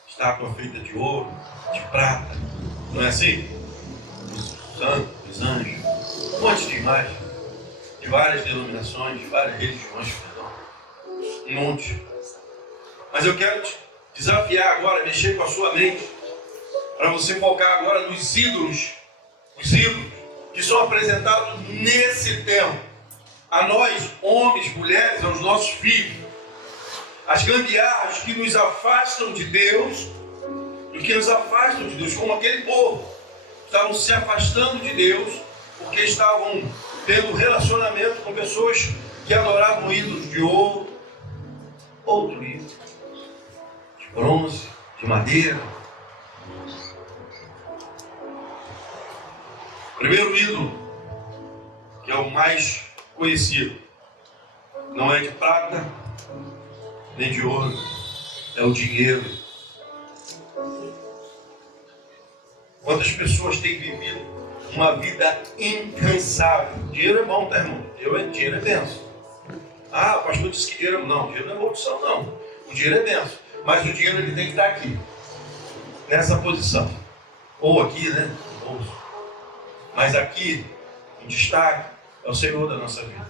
estátua feita de ouro, de prata. Não é assim? Os santos, os anjos, um monte de imagem, de várias denominações, de várias religiões, perdão. Um monte. Mas eu quero te desafiar agora, mexer com a sua mente, para você focar agora nos ídolos, os ídolos que são apresentados nesse tempo, a nós, homens, mulheres, aos nossos filhos, as gambiarras que nos afastam de Deus, e que nos afastam de Deus, como aquele povo, estavam se afastando de Deus, porque estavam tendo relacionamento com pessoas que adoravam ídolos de ouro, outro ídolo, de bronze, de madeira. O primeiro ídolo, que é o mais conhecido, não é de prata, nem de ouro, é o dinheiro. Quantas pessoas têm vivido uma vida incansável? Dinheiro é bom, tá, irmão? Dinheiro é bênção. Ah, o pastor disse que dinheiro é... Não, dinheiro não é maldição, não. O dinheiro é bênção. Mas o dinheiro ele tem que estar aqui, nessa posição. Ou aqui, né? No bolso. Mas aqui em destaque, é o Senhor da nossa vida.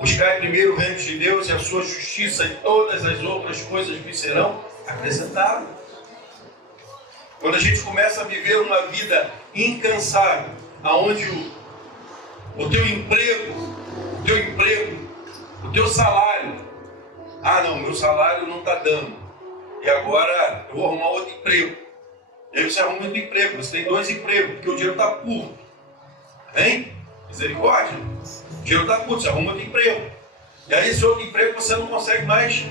Buscai primeiro o reino de Deus e a sua justiça, e todas as outras coisas me serão acrescentadas. Quando a gente começa a viver uma vida incansável, aonde o teu emprego, o teu salário, meu salário não está dando, e agora eu vou arrumar outro emprego. E aí você arruma outro emprego, você tem 2 empregos, porque o dinheiro está curto. Hein? Misericórdia. O dinheiro está curto, você arruma outro emprego. E aí esse outro emprego você não consegue mais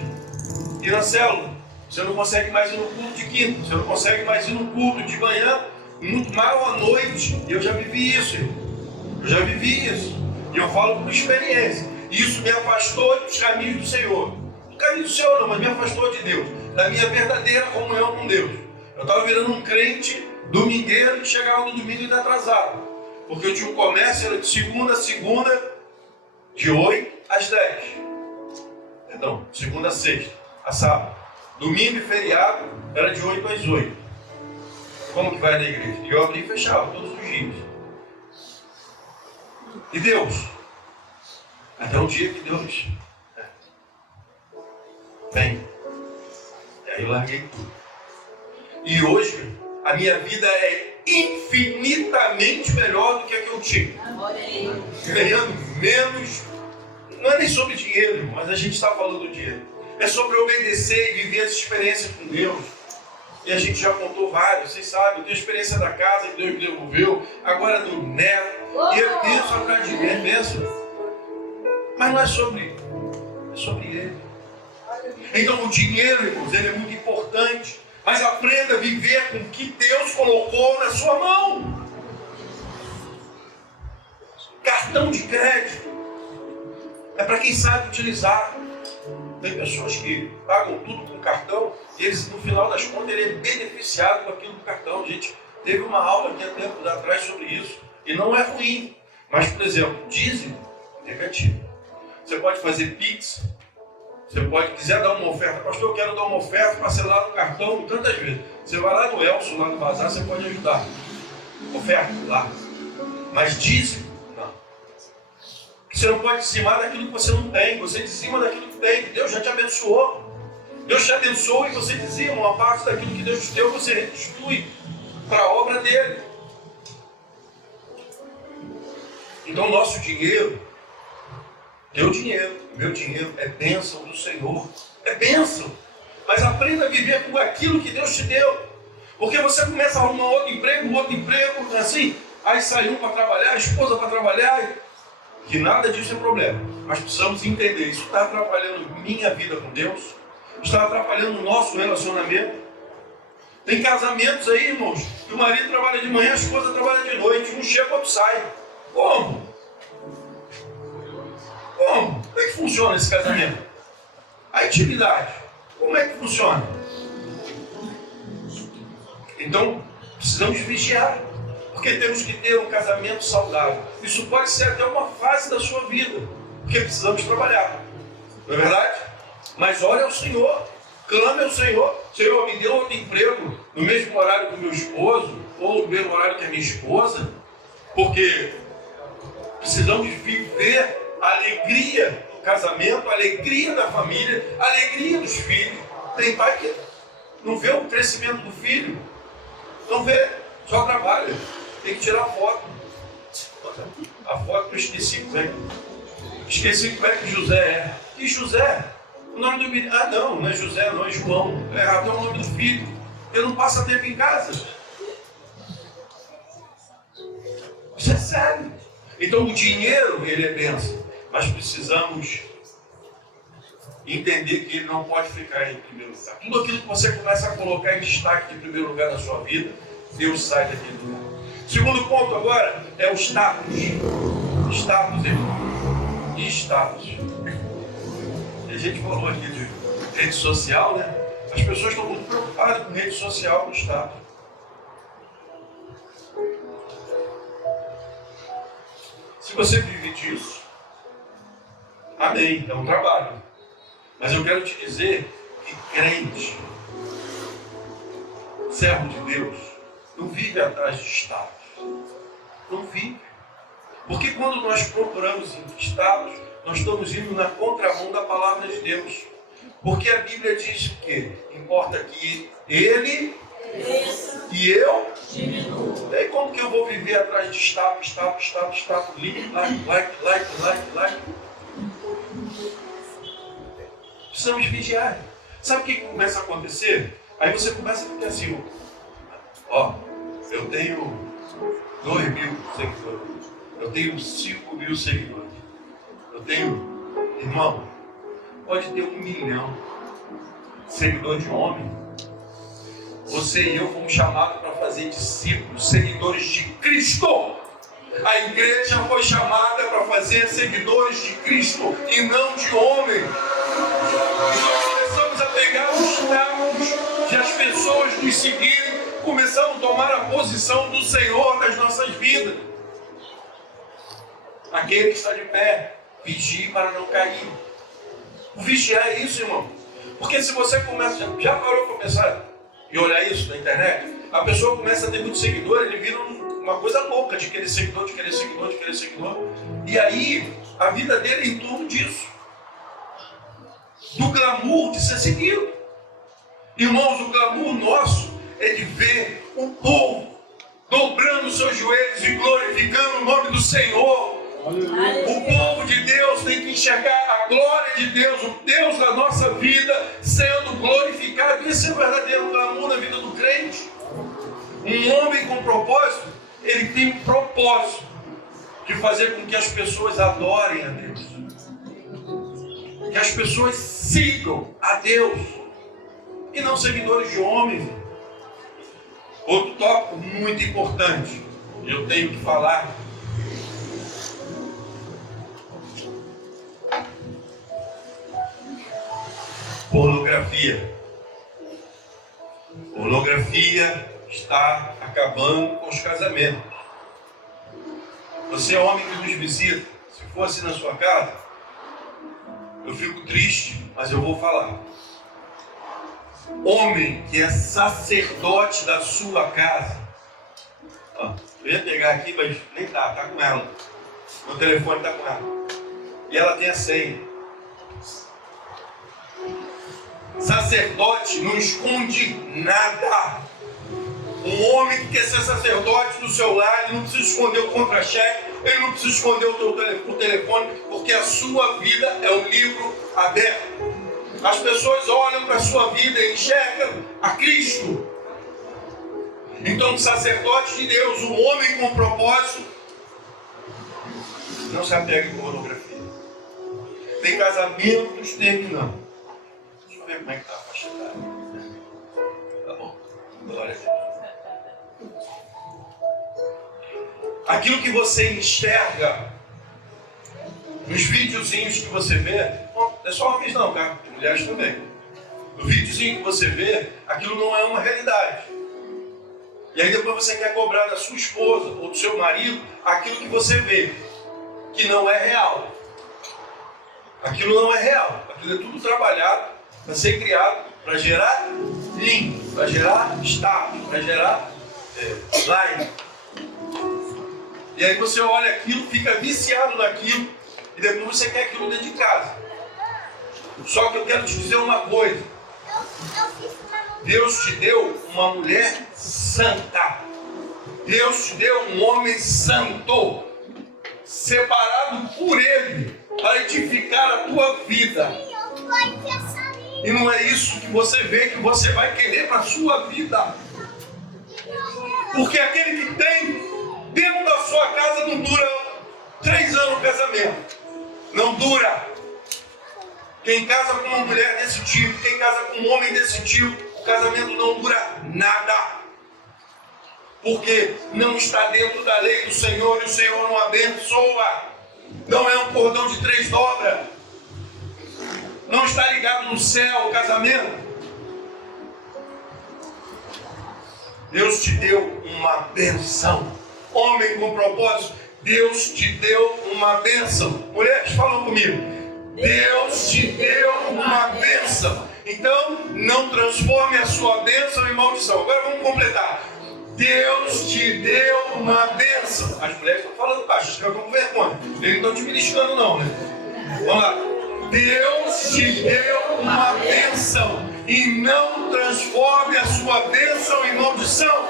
ir na célula. Você não consegue mais ir no culto de quinta. Você não consegue mais ir no culto de manhã. Muito mal à noite. E eu já vivi isso, irmão. Eu já vivi isso. E eu falo por experiência. E isso me afastou dos caminhos do Senhor. Do caminho do Senhor não, mas me afastou de Deus. Da minha verdadeira comunhão com Deus. Eu estava virando um crente domingueiro que chegava no domingo ainda atrasado. Porque eu tinha um comércio, era de segunda a segunda, de 8 às 10. Perdão, segunda a sexta, a sábado. Domingo e feriado era de 8 às 8. Como que vai na igreja? E eu abria e fechava todos os dias. E Deus? Até um dia que Deus vem. E aí eu larguei tudo. E hoje a minha vida é infinitamente melhor do que a que eu tinha. Ganhando menos. Não é nem sobre dinheiro, mas a gente está falando do dinheiro. É sobre obedecer e viver as experiências com Deus. E a gente já contou vários, vocês sabem. Eu tenho a experiência da casa que Deus me devolveu, agora do neto. E eu penso atrás de mim, penso. Mas não é sobre Ele. Então o dinheiro, irmãos, ele é muito importante. Mas aprenda a viver com o que Deus colocou na sua mão. Cartão de crédito é para quem sabe utilizar. Tem pessoas que pagam tudo com cartão e eles, no final das contas, ele é beneficiado com aquilo do cartão. A gente teve uma aula aqui há tempos atrás sobre isso. E não é ruim. Mas, por exemplo, dízimo negativo. Você pode fazer Pix. Você pode, quiser dar uma oferta, pastor, eu quero dar uma oferta, parcelar no cartão tantas vezes. Você vai lá no Elson, lá no Bazar, você pode ajudar. Oferta, lá. Mas dízimo, não. Você não pode dizimar daquilo que você não tem. Você dizima daquilo que tem, que Deus já te abençoou. Deus te abençoou e você dizima uma parte daquilo que Deus te deu, você restitui para a obra dele. Então o nosso dinheiro, teu dinheiro, meu dinheiro, é bênção do Senhor. É bênção. Mas aprenda a viver com aquilo que Deus te deu. Porque você começa a arrumar outro emprego, assim. Aí sai um para trabalhar, a esposa para trabalhar. Que nada disso é problema. Mas precisamos entender, isso está atrapalhando minha vida com Deus. Está atrapalhando o nosso relacionamento. Tem casamentos aí, irmãos, que o marido trabalha de manhã, a esposa trabalha de noite. Um chega, outro sai. Como? Como é que funciona esse casamento? A intimidade, como é que funciona? Então, precisamos vigiar, porque temos que ter um casamento saudável. Isso pode ser até uma fase da sua vida, porque precisamos trabalhar. Não é verdade? Mas olha ao Senhor, clame ao Senhor. Senhor, me dê outro emprego no mesmo horário que o meu esposo, ou no mesmo horário que a minha esposa, porque precisamos viver a alegria do casamento, a alegria da família, a alegria dos filhos. Tem pai que não vê o crescimento do filho, não vê, só trabalha. Tem que tirar a foto. A foto que eu esqueci como é. Esqueci como é que José é. E José? O nome do menino. Ah, não é José, não é João. É errado, é o nome do filho. Ele não passa tempo em casa. Isso é sério. Então o dinheiro, ele é bênção. Mas precisamos entender que ele não pode ficar em primeiro lugar. Tudo aquilo que você começa a colocar em destaque de primeiro lugar na sua vida, Deus sai daquele lugar. Segundo ponto agora é o status. Status, irmão. E status. E a gente falou aqui de rede social, né? As pessoas estão muito preocupadas com rede social, com status. Se você vive disso, amém, é um trabalho. Mas eu quero te dizer que crente, servo de Deus, não vive atrás de status. Não vive. Porque quando nós procuramos em status, nós estamos indo na contramão da palavra de Deus. Porque a Bíblia diz que importa que Ele e eu. E aí como que eu vou viver atrás de status, like? Precisamos vigiar. Sabe o que começa a acontecer? Aí você começa a ficar assim, ó, eu tenho 2.000 seguidores, eu tenho 5.000 seguidores, eu tenho, irmão, pode ter 1 milhão de seguidores de homem. Você e eu fomos chamados para fazer discípulos, seguidores de Cristo. A igreja foi chamada para fazer seguidores de Cristo e não de homem. Nós começamos a pegar os status de as pessoas nos seguirem, começamos a tomar a posição do Senhor nas nossas vidas. Aquele que está de pé, vigie para não cair. O vigiar é isso, irmão. Porque se você começa, já parou para pensar e olhar isso na internet? A pessoa começa a ter muito seguidor, ele vira uma coisa louca de querer seguidor, de querer seguidor, de querer seguidor. E aí, a vida dele é em torno disso. Do glamour de ser seguido. Irmãos, o glamour nosso é de ver o povo dobrando os seus joelhos e glorificando o nome do Senhor. O povo de Deus tem que enxergar a glória de Deus, o Deus da nossa vida sendo glorificado. Esse é o verdadeiro glamour na vida do crente. Um homem com propósito, ele tem um propósito de fazer com que as pessoas adorem a Deus, que as pessoas sigam a Deus e não seguidores de homens. Outro tópico muito importante, eu tenho que falar. Pornografia. Pornografia está acabando com os casamentos. Você é homem que nos visita, se fosse na sua casa, eu fico triste, mas eu vou falar. Homem que é sacerdote da sua casa. Ó, eu ia pegar aqui, mas nem dá, tá com ela. Meu telefone está com ela. E ela tem a senha. Sacerdote não esconde nada. Um homem que quer ser sacerdote do seu lar, ele não precisa esconder o contra-cheque, ele não precisa esconder o telefone, porque a sua vida é um livro aberto. As pessoas olham para a sua vida e enxergam a Cristo. Então, o sacerdote de Deus, um homem com propósito, não se apega em pornografia. Tem casamentos terminando. Deixa eu ver como é que está a faixa etária. Tá bom. Glória a Deus. Aquilo que você enxerga nos videozinhos que você vê, não é só homens não, cara, tem mulheres também. No videozinho que você vê, aquilo não é uma realidade. E aí depois você quer cobrar da sua esposa ou do seu marido aquilo que você vê, que não é real. Aquilo não é real. Aquilo é tudo trabalhado para ser criado, para gerar link, para gerar status, para gerar like. E aí você olha aquilo, fica viciado naquilo, e depois você quer aquilo dentro de casa. Só que eu quero te dizer uma coisa. Deus te deu uma mulher santa. Deus te deu um homem santo, separado por Ele, para edificar a tua vida. E não é isso que você vê que você vai querer para a sua vida. Porque aquele que tem dentro da sua casa não dura 3 anos o casamento. Não dura. Quem casa com uma mulher desse tipo, quem casa com um homem desse tipo, o casamento não dura nada. Porque não está dentro da lei do Senhor e o Senhor não abençoa. Não é um cordão de 3 dobras. Não está ligado no céu o casamento. Deus te deu uma benção. Homem com propósito, Deus te deu uma bênção. Mulheres, falam comigo. Deus te deu uma bênção. Então, não transforme a sua bênção em maldição. Agora vamos completar. Deus te deu uma bênção. As mulheres estão falando baixo, acho que eu estou com vergonha. Eles não estão te ministrando não, né? Vamos lá. Deus te deu uma bênção e não transforme a sua bênção em maldição.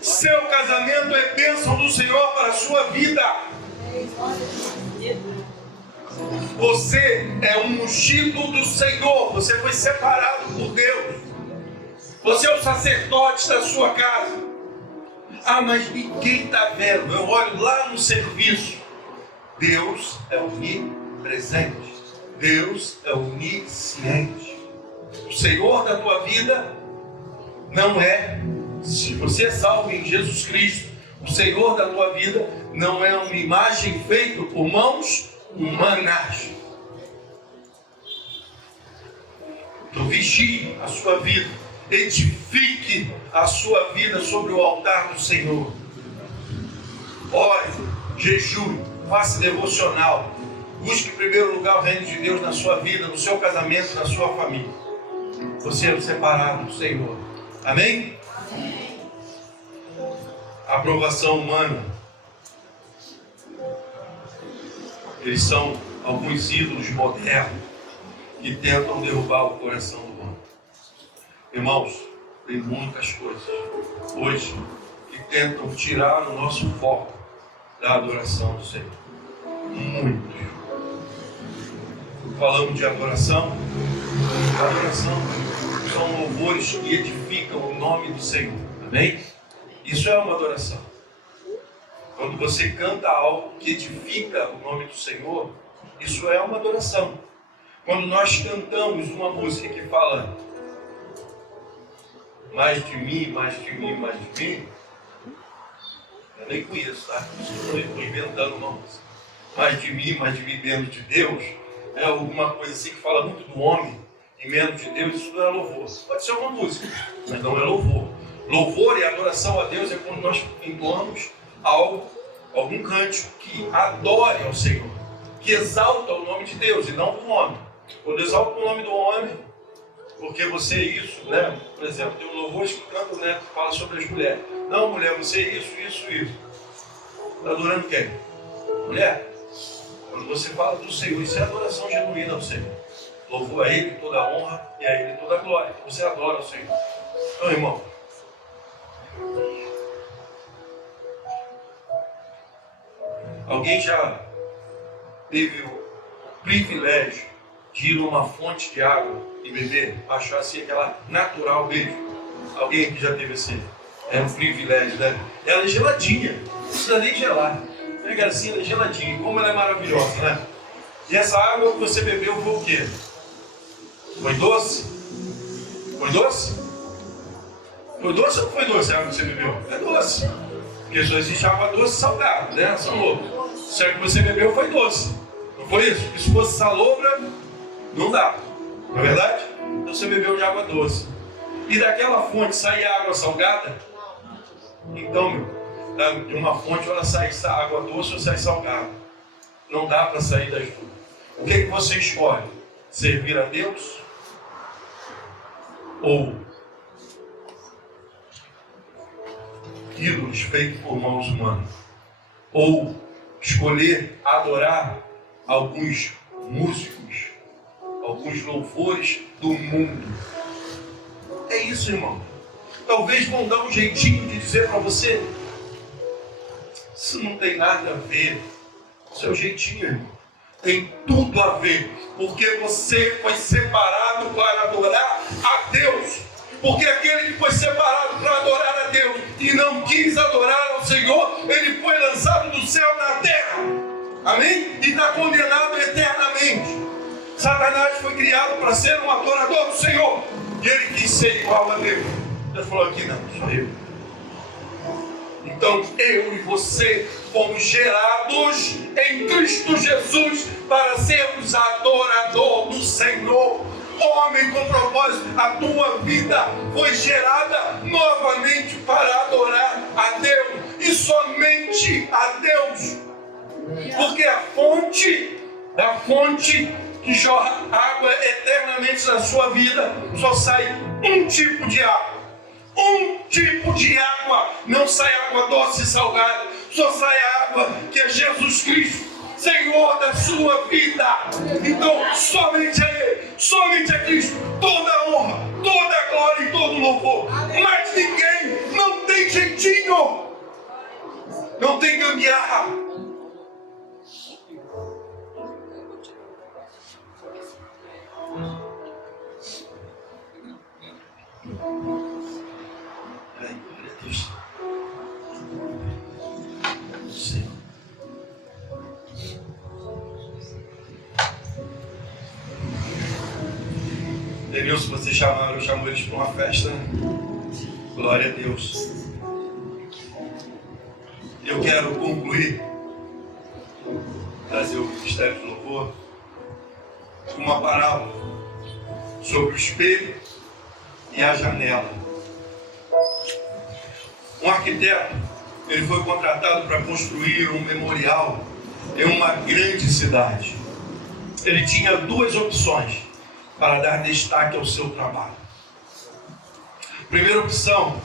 Seu casamento é bênção do Senhor para a sua vida. Você é um ungido do Senhor. Você foi separado por Deus. Você é o sacerdote da sua casa. Ah, mas ninguém está vendo. Eu olho lá no serviço. Deus é onipresente. Deus é onisciente. O Senhor da tua vida não é, se você é salvo em Jesus Cristo, o Senhor da tua vida não é uma imagem feita por mãos humanas. Então vigie a sua vida, edifique a sua vida sobre o altar do Senhor. Ore, jejue, faça devocional. Busque em primeiro lugar o reino de Deus na sua vida, no seu casamento, na sua família. Você é separado do Senhor. Amém? Amém. Aprovação humana. Eles são alguns ídolos modernos que tentam derrubar o coração do homem. Irmãos, tem muitas coisas hoje que tentam tirar o nosso foco da adoração do Senhor. Muitos. Falamos de adoração. Adoração são louvores que edificam o nome do Senhor. Amém? Isso é uma adoração. Quando você canta algo que edifica o nome do Senhor, isso é uma adoração. Quando nós cantamos uma música que fala mais de mim, mais de mim, mais de mim, eu nem conheço, tá? Estou inventando uma música. Mais de mim, menos de Deus, é alguma coisa assim que fala muito do homem e menos de Deus, isso não é louvor. Pode ser uma música, mas não é louvor. Louvor e adoração a Deus é quando nós entoamos algo, algum cântico que adore ao Senhor, que exalta o nome de Deus e não do homem. Quando exalta o nome do homem, porque você é isso, né? Por exemplo, tem um louvor que canta, né? Que fala sobre as mulheres. Não, mulher, você é isso. Está adorando quem? Mulher. Quando você fala do Senhor, isso é adoração genuína ao Senhor. Louvor a Ele toda a honra e a Ele toda a glória. Você adora o Senhor. Então, irmão, alguém já teve o privilégio de ir numa fonte de água e beber, achar assim aquela natural mesmo? Alguém que já teve assim? É um privilégio, né? Ela é geladinha, não precisa nem gelar. Pega assim, ela é geladinha, como ela é maravilhosa, né? E essa água que você bebeu foi o quê? Foi doce? Foi doce? Foi doce ou não foi doce a água que você bebeu? É doce. Porque só existe água doce e salgada, né? Salobra. Se a que você bebeu foi doce. Não foi isso? Porque se fosse salobra, não dá. Não é verdade? Então você bebeu de água doce. E daquela fonte sai água salgada? Então, de uma fonte ela sai água doce ou sai salgada. Não dá para sair das duas. O que você escolhe? Servir a Deus? Ou ídolos feitos por mãos humanas? Ou escolher adorar alguns músicos, alguns louvores do mundo? É isso, irmão. Talvez vão dar um jeitinho de dizer para você: isso não tem nada a ver. Seu jeitinho, irmão, tem tudo a ver, porque você foi separado para adorar a Deus. Porque aquele que foi separado para adorar a Deus e não quis adorar ao Senhor, ele foi lançado do céu na terra. Amém? E está condenado eternamente. Satanás foi criado para ser um adorador do Senhor, e ele quis ser igual a Deus. Deus falou aqui: não, sou eu. Então eu e você fomos gerados em Cristo Jesus para sermos adorador do Senhor. Homem com propósito, a tua vida foi gerada novamente para adorar a Deus e somente a Deus. Porque a fonte que jorra água eternamente na sua vida, só sai um tipo de água. um tipo de água. Não sai água doce e salgada, só sai a água que é Jesus Cristo, Senhor da sua vida. Então, somente a Ele, somente a Cristo, toda a honra, toda a glória e todo o louvor. Mas ninguém, não tem jeitinho, não tem gambiarra. Ai, glória a Deus. Senhor. Entendeu? Se vocês chamaram, eu chamo eles para uma festa. Glória a Deus. Eu quero concluir, trazer o Ministério do Louvor, com uma parábola sobre o espelho e a janela. Um arquiteto, ele foi contratado para construir um memorial em uma grande cidade. Ele tinha duas opções para dar destaque ao seu trabalho. A primeira opção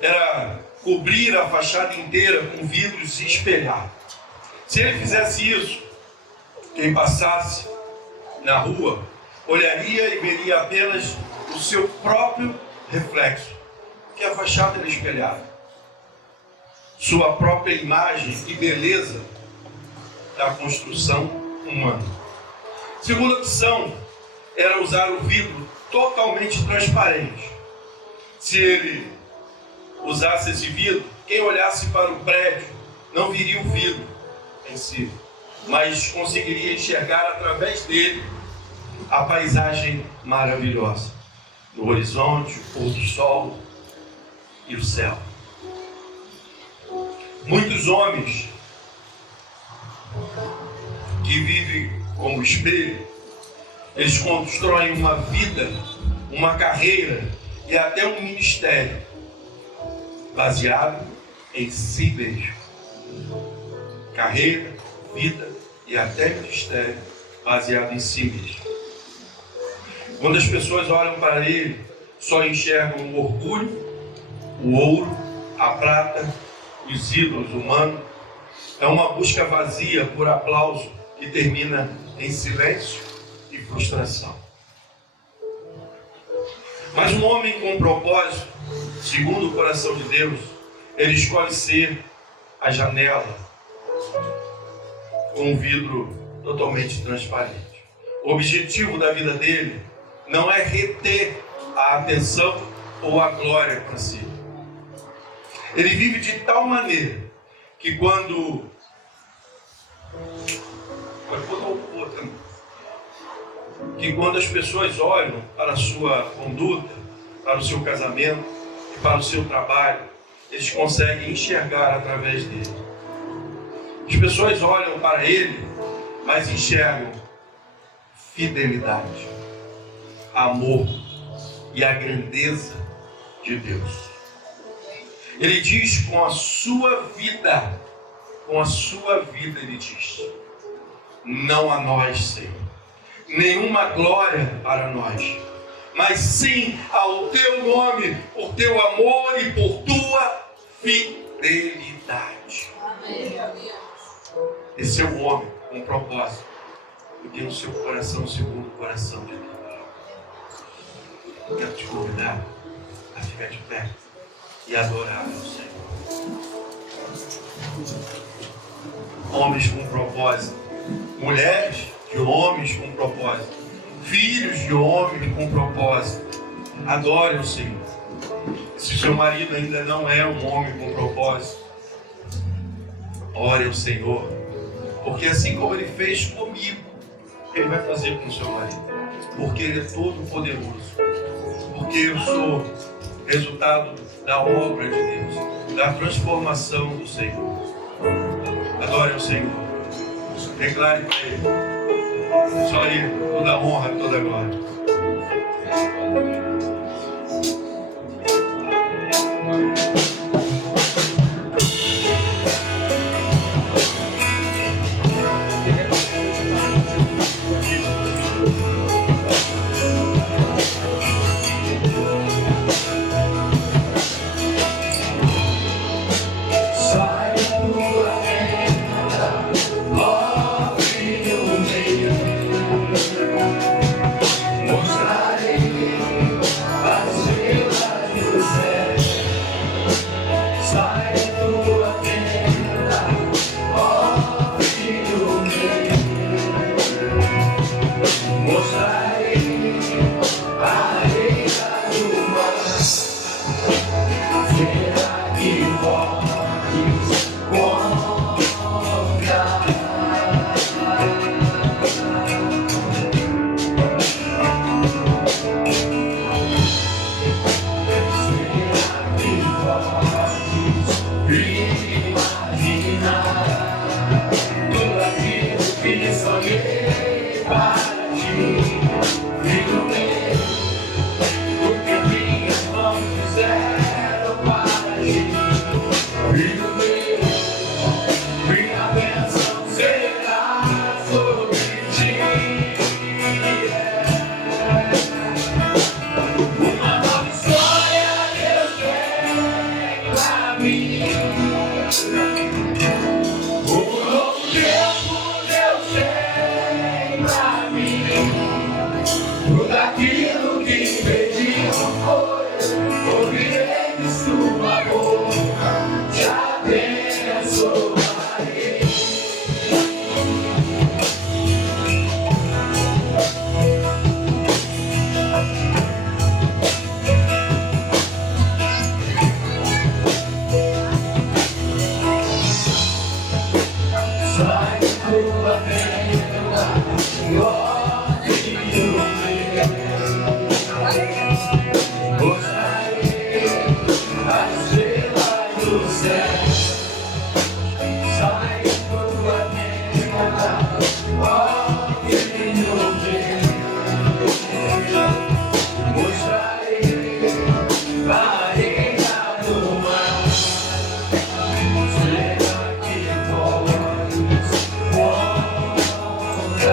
era cobrir a fachada inteira com vidros e espelhar. Se ele fizesse isso, quem passasse na rua olharia e veria apenas o seu próprio reflexo, que a fachada era espelhada. Sua própria imagem e beleza da construção humana. Segunda opção era usar o vidro totalmente transparente. Se ele usasse esse vidro, quem olhasse para o prédio não viria o vidro em si, mas conseguiria enxergar através dele a paisagem maravilhosa, no horizonte, o pôr do sol e o céu. Muitos homens que vivem como espelho, eles constroem uma vida, uma carreira e até um ministério baseado em si mesmo. Carreira, vida e até ministério baseado em si mesmo. Quando as pessoas olham para ele, só enxergam o orgulho, o ouro, a prata, os ídolos humanos. É uma busca vazia por aplauso que termina em silêncio e frustração. Mas um homem com propósito, segundo o coração de Deus, ele escolhe ser a janela com um vidro totalmente transparente. O objetivo da vida dele não é reter a atenção ou a glória para si. Ele vive de tal maneira que quando as pessoas olham para a sua conduta, para o seu casamento e para o seu trabalho, eles conseguem enxergar através dele. As pessoas olham para ele, mas enxergam fidelidade, amor e a grandeza de Deus. Ele diz com a sua vida, ele diz: não a nós, Senhor, nenhuma glória para nós, mas sim ao teu nome, por teu amor e por tua fidelidade. Esse é o homem com propósito, que tem o seu coração segundo o coração de Deus. Eu quero te convidar a ficar de pé e adorar ao Senhor. Homens com propósito, mulheres de homens com propósito, filhos de homens com propósito. Adore o Senhor. Se seu marido ainda não é um homem com propósito, ore ao Senhor, porque assim como Ele fez comigo, Ele vai fazer com o seu marido, porque Ele é todo poderoso, porque eu sou resultado da obra de Deus, da transformação do Senhor. Adore ao Senhor, declare para Ele, só Ele, toda a honra e toda a glória. Tudo aquilo que impediu foi, ouvirei de sua boca, te abençoarei. Sai tua bênção, ordem o meu. Mostrarei as estrelas do céu. Sai tua bênção, ordem o meu. Mostrarei a areia do mar. Será que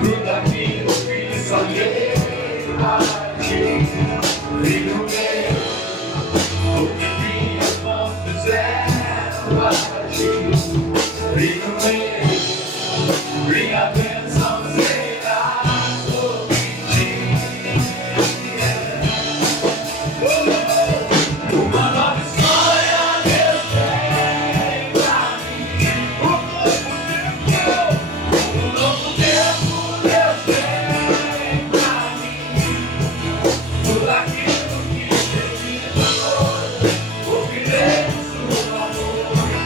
tudo aquilo que sonhei partir, brilho meu, o que minhas mãos fizeram agir, brilho meu, minha bênção será sobre ti. Uma nova história Deus tem pra mim. Um novo tempo Deus tem pra mim. Tudo aquilo que precisa hoje, ouvirei sua voz,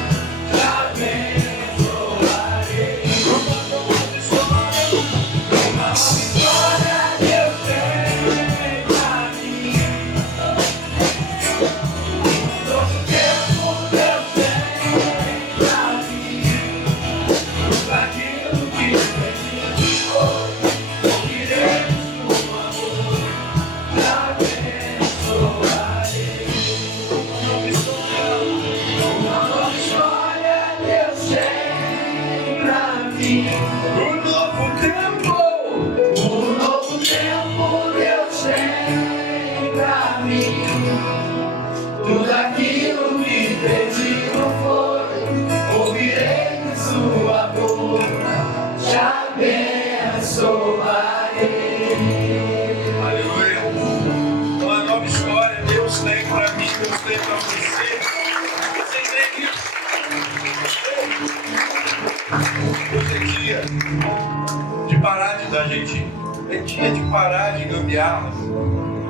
te abençoarei. Uma nova história Deus tem pra mim. Um novo tempo Deus tem pra mim. Tudo aquilo que precisa hoje, ouvirei sua voz, te abençoarei. Uma nova história Deus tem pra mim. Um novo tempo Deus tem pra mim. Tudo aquilo que pediu foi, ouvirei de sua boca, te abençoarei. Aleluia. Uma nova história Deus tem pra mim, Deus tem pra você. Você crê nisso? Hoje é dia de parar de dar jeitinho. É dia de parar de gambiarra.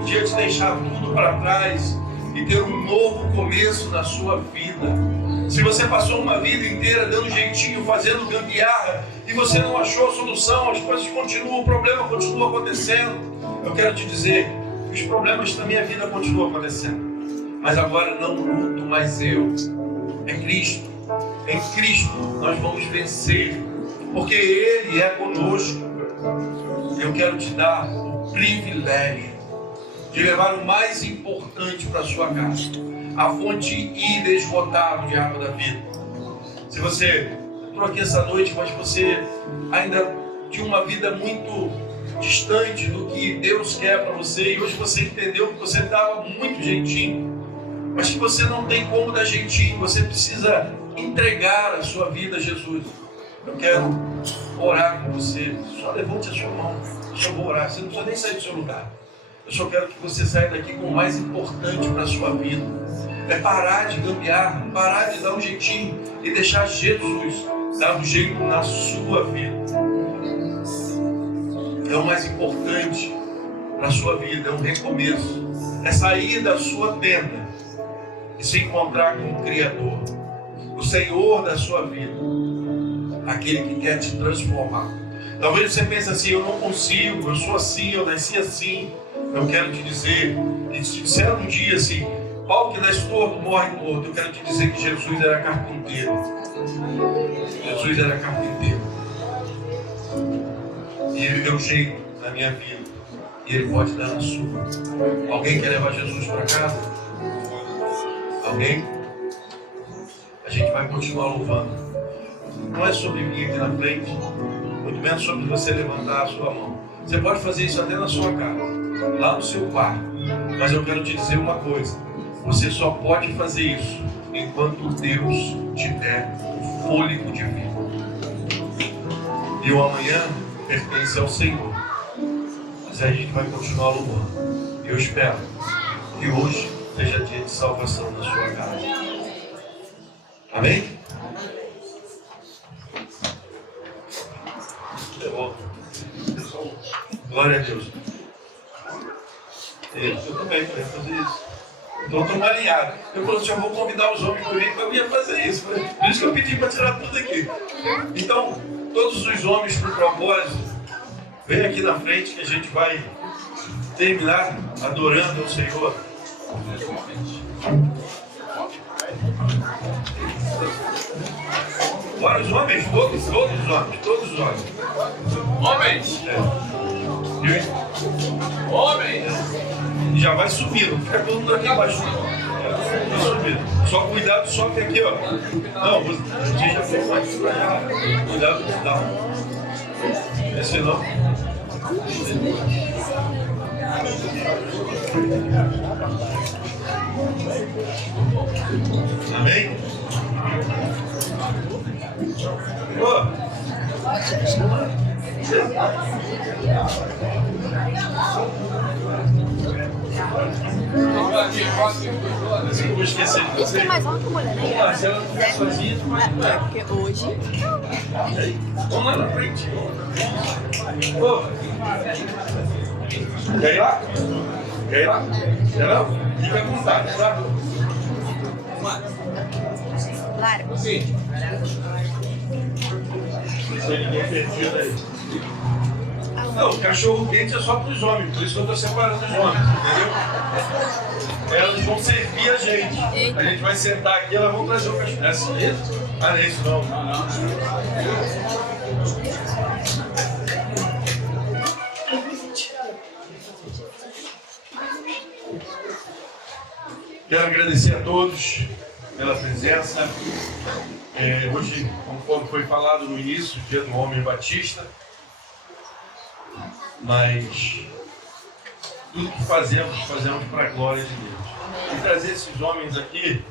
Dia de deixar tudo para trás e ter um novo começo na sua vida. Se você passou uma vida inteira dando jeitinho, fazendo gambiarra, e você não achou a solução, as coisas continuam, o problema continua acontecendo, eu quero te dizer que os problemas da minha vida continuam acontecendo. Mas agora não luto mais eu, é Cristo. Em Cristo nós vamos vencer, porque Ele é conosco. Eu quero te dar o privilégio de levar o mais importante para a sua casa, a fonte inesgotável de água da vida. Se você entrou aqui essa noite, mas você ainda tinha uma vida muito distante do que Deus quer para você, e hoje você entendeu que você dava muito jeitinho, mas que você não tem como dar jeitinho, você precisa entregar a sua vida a Jesus. Eu quero orar com você. Só levante a sua mão, eu só vou orar. Você não precisa nem sair do seu lugar. Eu só quero que você saia daqui com o mais importante para a sua vida. É parar de gambiarra, parar de dar um jeitinho e deixar Jesus dar um jeito na sua vida. É o mais importante para a sua vida, é um recomeço. É sair da sua tenda e se encontrar com o Criador, o Senhor da sua vida, aquele que quer te transformar. Talvez você pense assim: eu não consigo, eu sou assim, eu nasci assim. Eu quero te dizer, e se disseram um dia assim: pau que nasce torto, morre torto. Eu quero te dizer que Jesus era carpinteiro. Jesus era carpinteiro. E Ele deu jeito na minha vida. E Ele pode dar na sua. Alguém quer levar Jesus para casa? Alguém? A gente vai continuar louvando. Não é sobre mim aqui na frente, muito menos sobre você levantar a sua mão. Você pode fazer isso até na sua casa, lá no seu quarto. Mas eu quero te dizer uma coisa. Você só pode fazer isso enquanto Deus te der o fôlego de vida. E o amanhã pertence ao Senhor. Mas a gente vai continuar louvando. Eu espero que hoje seja dia de salvação na sua casa. Amém? Glória a Deus. Eu também queria fazer isso. Então eu estou alinhado. Eu falei assim, eu vou convidar os homens comigo para eu ia fazer isso. Por isso que eu pedi para tirar tudo aqui. Então, todos os homens por propósito, vem aqui na frente que a gente vai terminar adorando ao Senhor. Bora os homens, todos os homens. Homens! Homens! Já vai subindo, fica todo mundo aqui embaixo. Vai subindo. Só cuidado, só que aqui, ó. Não, você já foi mais pra cá. Cuidado, não. Esse não. Amém? Eu vou esquecer de você. Tem mais uma com mulher, né? Se ela ficar sozinha, tu vai É, porque hoje. vamos lá na frente. Quer ir lá? Quer ir lá? Quer não? Fica à vontade, tá? Claro. Sim. Não tem ninguém perdido aí. Não, o cachorro quente é só para os homens, por isso que eu estou separando os homens, entendeu? Elas vão servir a gente. A gente vai sentar aqui e elas vão trazer o cachorro. É assim mesmo? Ah, não é isso não. Quero agradecer a todos pela presença. Hoje, conforme foi falado no início, dia do Homem Batista, mas tudo que fazemos para a glória de Deus. E trazer esses homens aqui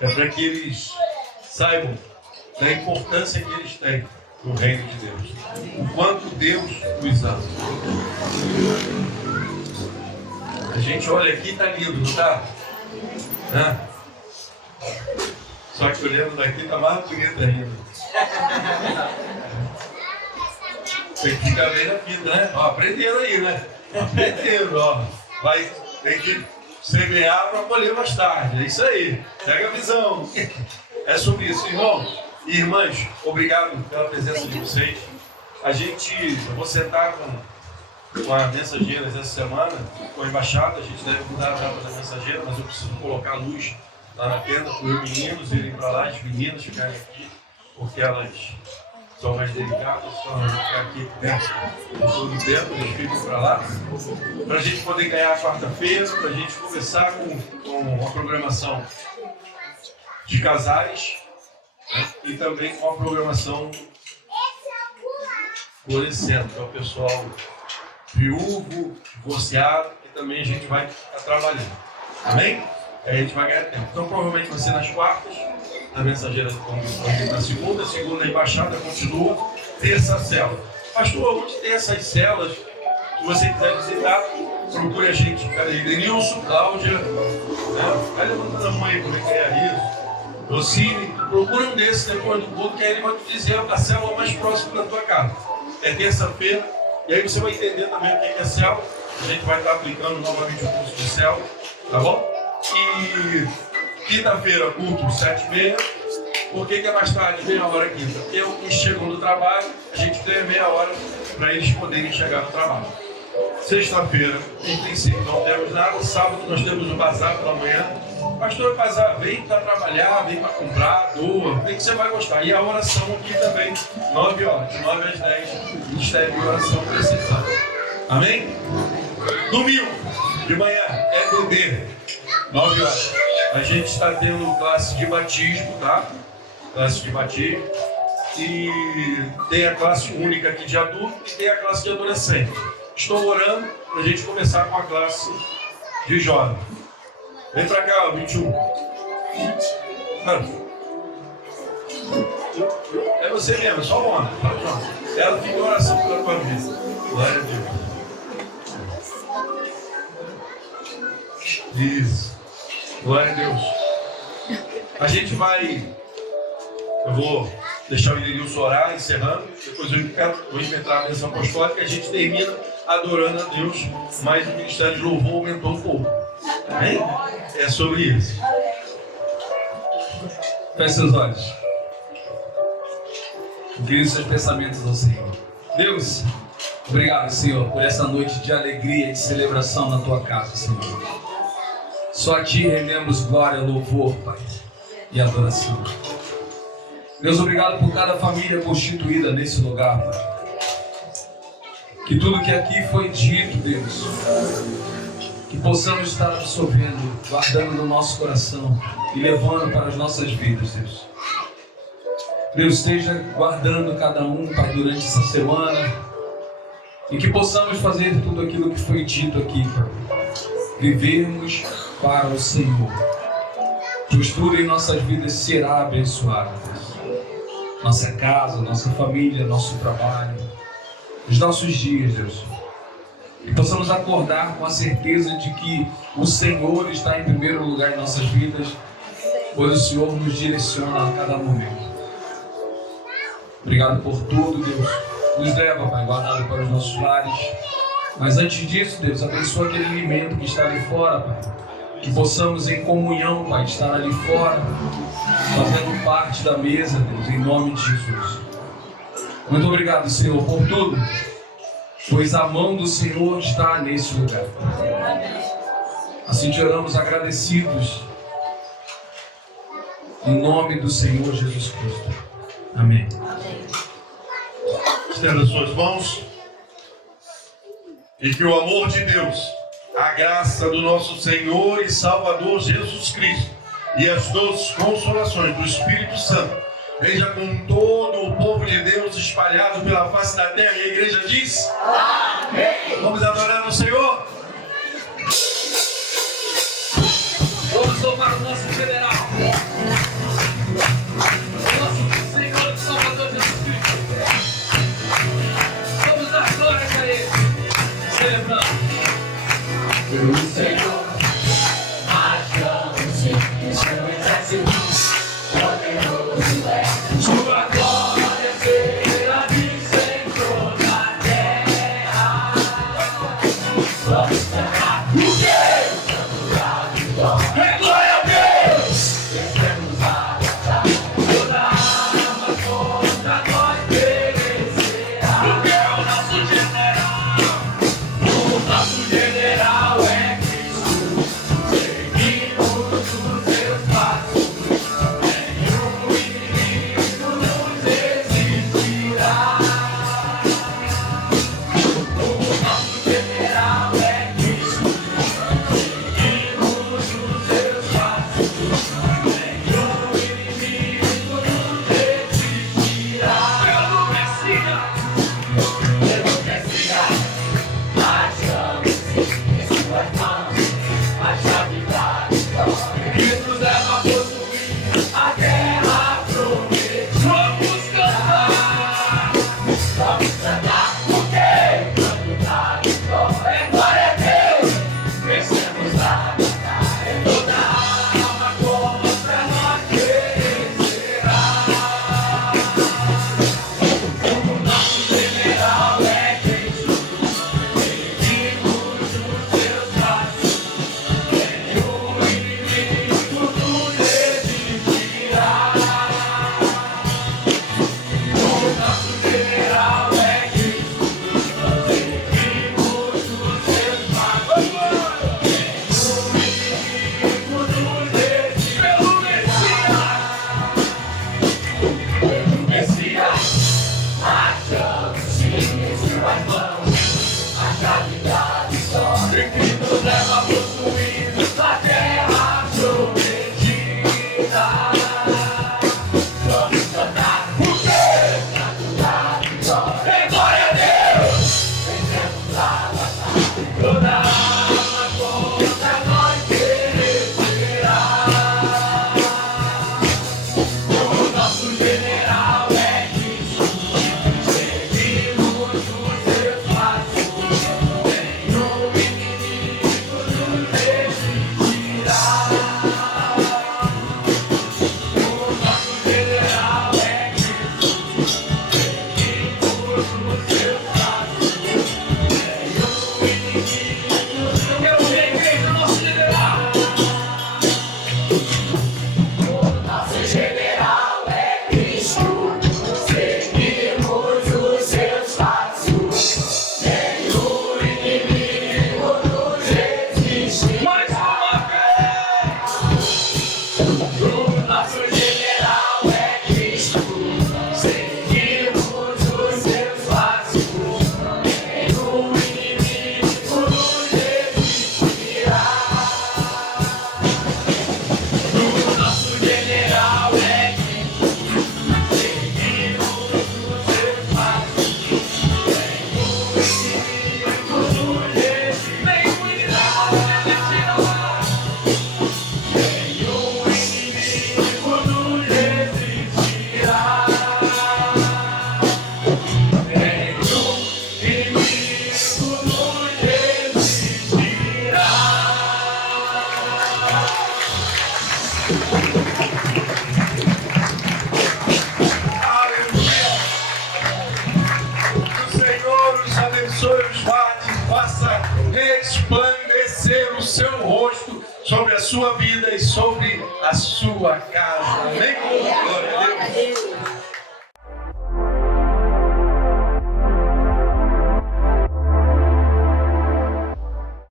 é para que eles saibam da importância que eles têm no reino de Deus. O quanto Deus os ama. A gente olha aqui e está lindo, não está? Só que olhando daqui está mais bonito ainda. Tem que ficar bem na vida, né? Ó, aprenderam aí, né? Aprenderam, ó. Tem que semear para colher mais tarde. É isso aí. Pega a visão. É sobre isso, irmão. E irmãs, obrigado pela presença de vocês. Eu vou sentar com a mensageira essa semana, com a embaixada. A gente deve mudar a data da mensageira, mas eu preciso colocar luz lá na tenda para os meninos irem para lá, as meninas ficarem aqui, porque elas são mais delicadas, então vão ficar aqui perto de todo o tempo, eles ficam para lá, para a gente poder ganhar a quarta-feira, para a gente começar com a programação de casais, né? E também com a programação florescendo, que é o pessoal viúvo, divorciado, que também a gente vai estar trabalhando. Amém? Aí a gente vai ganhar tempo. Então provavelmente vai ser nas quartas, na mensageira do convite na segunda a embaixada continua, terça a célula. Pastor, onde tem essas celas? Se você quiser visitar, procure a gente. Denilson, Cláudia, vai levantando a mão aí, como é que é isso? Docine, procura um desses depois do culto, que aí ele vai te dizer a célula mais próxima da tua casa. É terça-feira, e aí você vai entender também o que é célula. A gente vai estar aplicando novamente o curso de célula, tá bom? E quinta-feira, culto, 7h30. Por que é mais tarde, meia hora quinta? Porque eles chegam do trabalho, a gente ganha meia hora para eles poderem chegar no trabalho. Sexta-feira, em princípio, não temos nada. Sábado, nós temos o bazar pela manhã. Pastor, bazar, vem para trabalhar, vem para comprar, doa, vem que você vai gostar. E a oração aqui também, 9 horas, de 9 às 10, Ministério de Oração precisando. Amém? Domingo, de manhã, EBD, 9 horas. A gente está tendo classe de batismo, tá? Classe de batismo. e tem a classe única aqui de adulto e tem a classe de adolescente. Estou orando para a gente começar com a classe de jovem. Vem para cá, 21. É você mesmo, é só o homem. Ela fica em oração pela tua vida. Glória a Deus. Isso. Glória a Deus. A gente vai. Eu vou deixar o Idenilson orar, encerrando. Depois eu vou implementar a bênção apostólica e a gente termina adorando a Deus. Mas o ministério de louvor aumentou um pouco. Amém? É sobre isso. Feche seus olhos. Incline seus pensamentos ao Senhor. Deus, obrigado, Senhor, por essa noite de alegria e de celebração na tua casa, Senhor. Só a ti rendemos glória, louvor, Pai, e adoração. Deus, obrigado por cada família constituída nesse lugar, Pai. Que tudo que aqui foi dito, Deus, que possamos estar absorvendo, guardando no nosso coração e levando para as nossas vidas, Deus. Deus, esteja guardando cada um, Pai, durante essa semana e que possamos fazer tudo aquilo que foi dito aqui, Pai. Vivermos para o Senhor, pois tudo em nossas vidas será abençoado, Deus. Nossa casa, nossa família, nosso trabalho, os nossos dias, Deus. Que possamos acordar com a certeza de que o Senhor está em primeiro lugar em nossas vidas, pois o Senhor nos direciona a cada momento. Obrigado por tudo, Deus. Nos leva, Pai, guardado para os nossos lares. Mas antes disso, Deus, abençoa aquele alimento que está ali fora, Pai. Que possamos em comunhão, Pai, estar ali fora, fazendo parte da mesa, Deus, em nome de Jesus. Muito obrigado, Senhor, por tudo, pois a mão do Senhor está nesse lugar. Assim te oramos agradecidos, em nome do Senhor Jesus Cristo. Amém. Estenda suas mãos. E que o amor de Deus, a graça do nosso Senhor e Salvador Jesus Cristo e as doces consolações do Espírito Santo veja com todo o povo de Deus espalhado pela face da terra. E a igreja diz: amém. Vamos adorar o Senhor? Vamos louvar o nosso general, o nosso Senhor e Salvador Jesus Cristo. Vamos dar glória a Ele, celebrando o Senhor. Marchamos em seu exército, poderoso é. Sua glória será vista em toda a terra. Vamos cantar o Deus, é glória a Deus. Descemos a batalha, toda arma contra nós perecerá. Porque é o nosso general é Cristo. abençoe, os guarde, faça resplandecer o seu rosto sobre a sua vida e sobre a sua casa. Amém?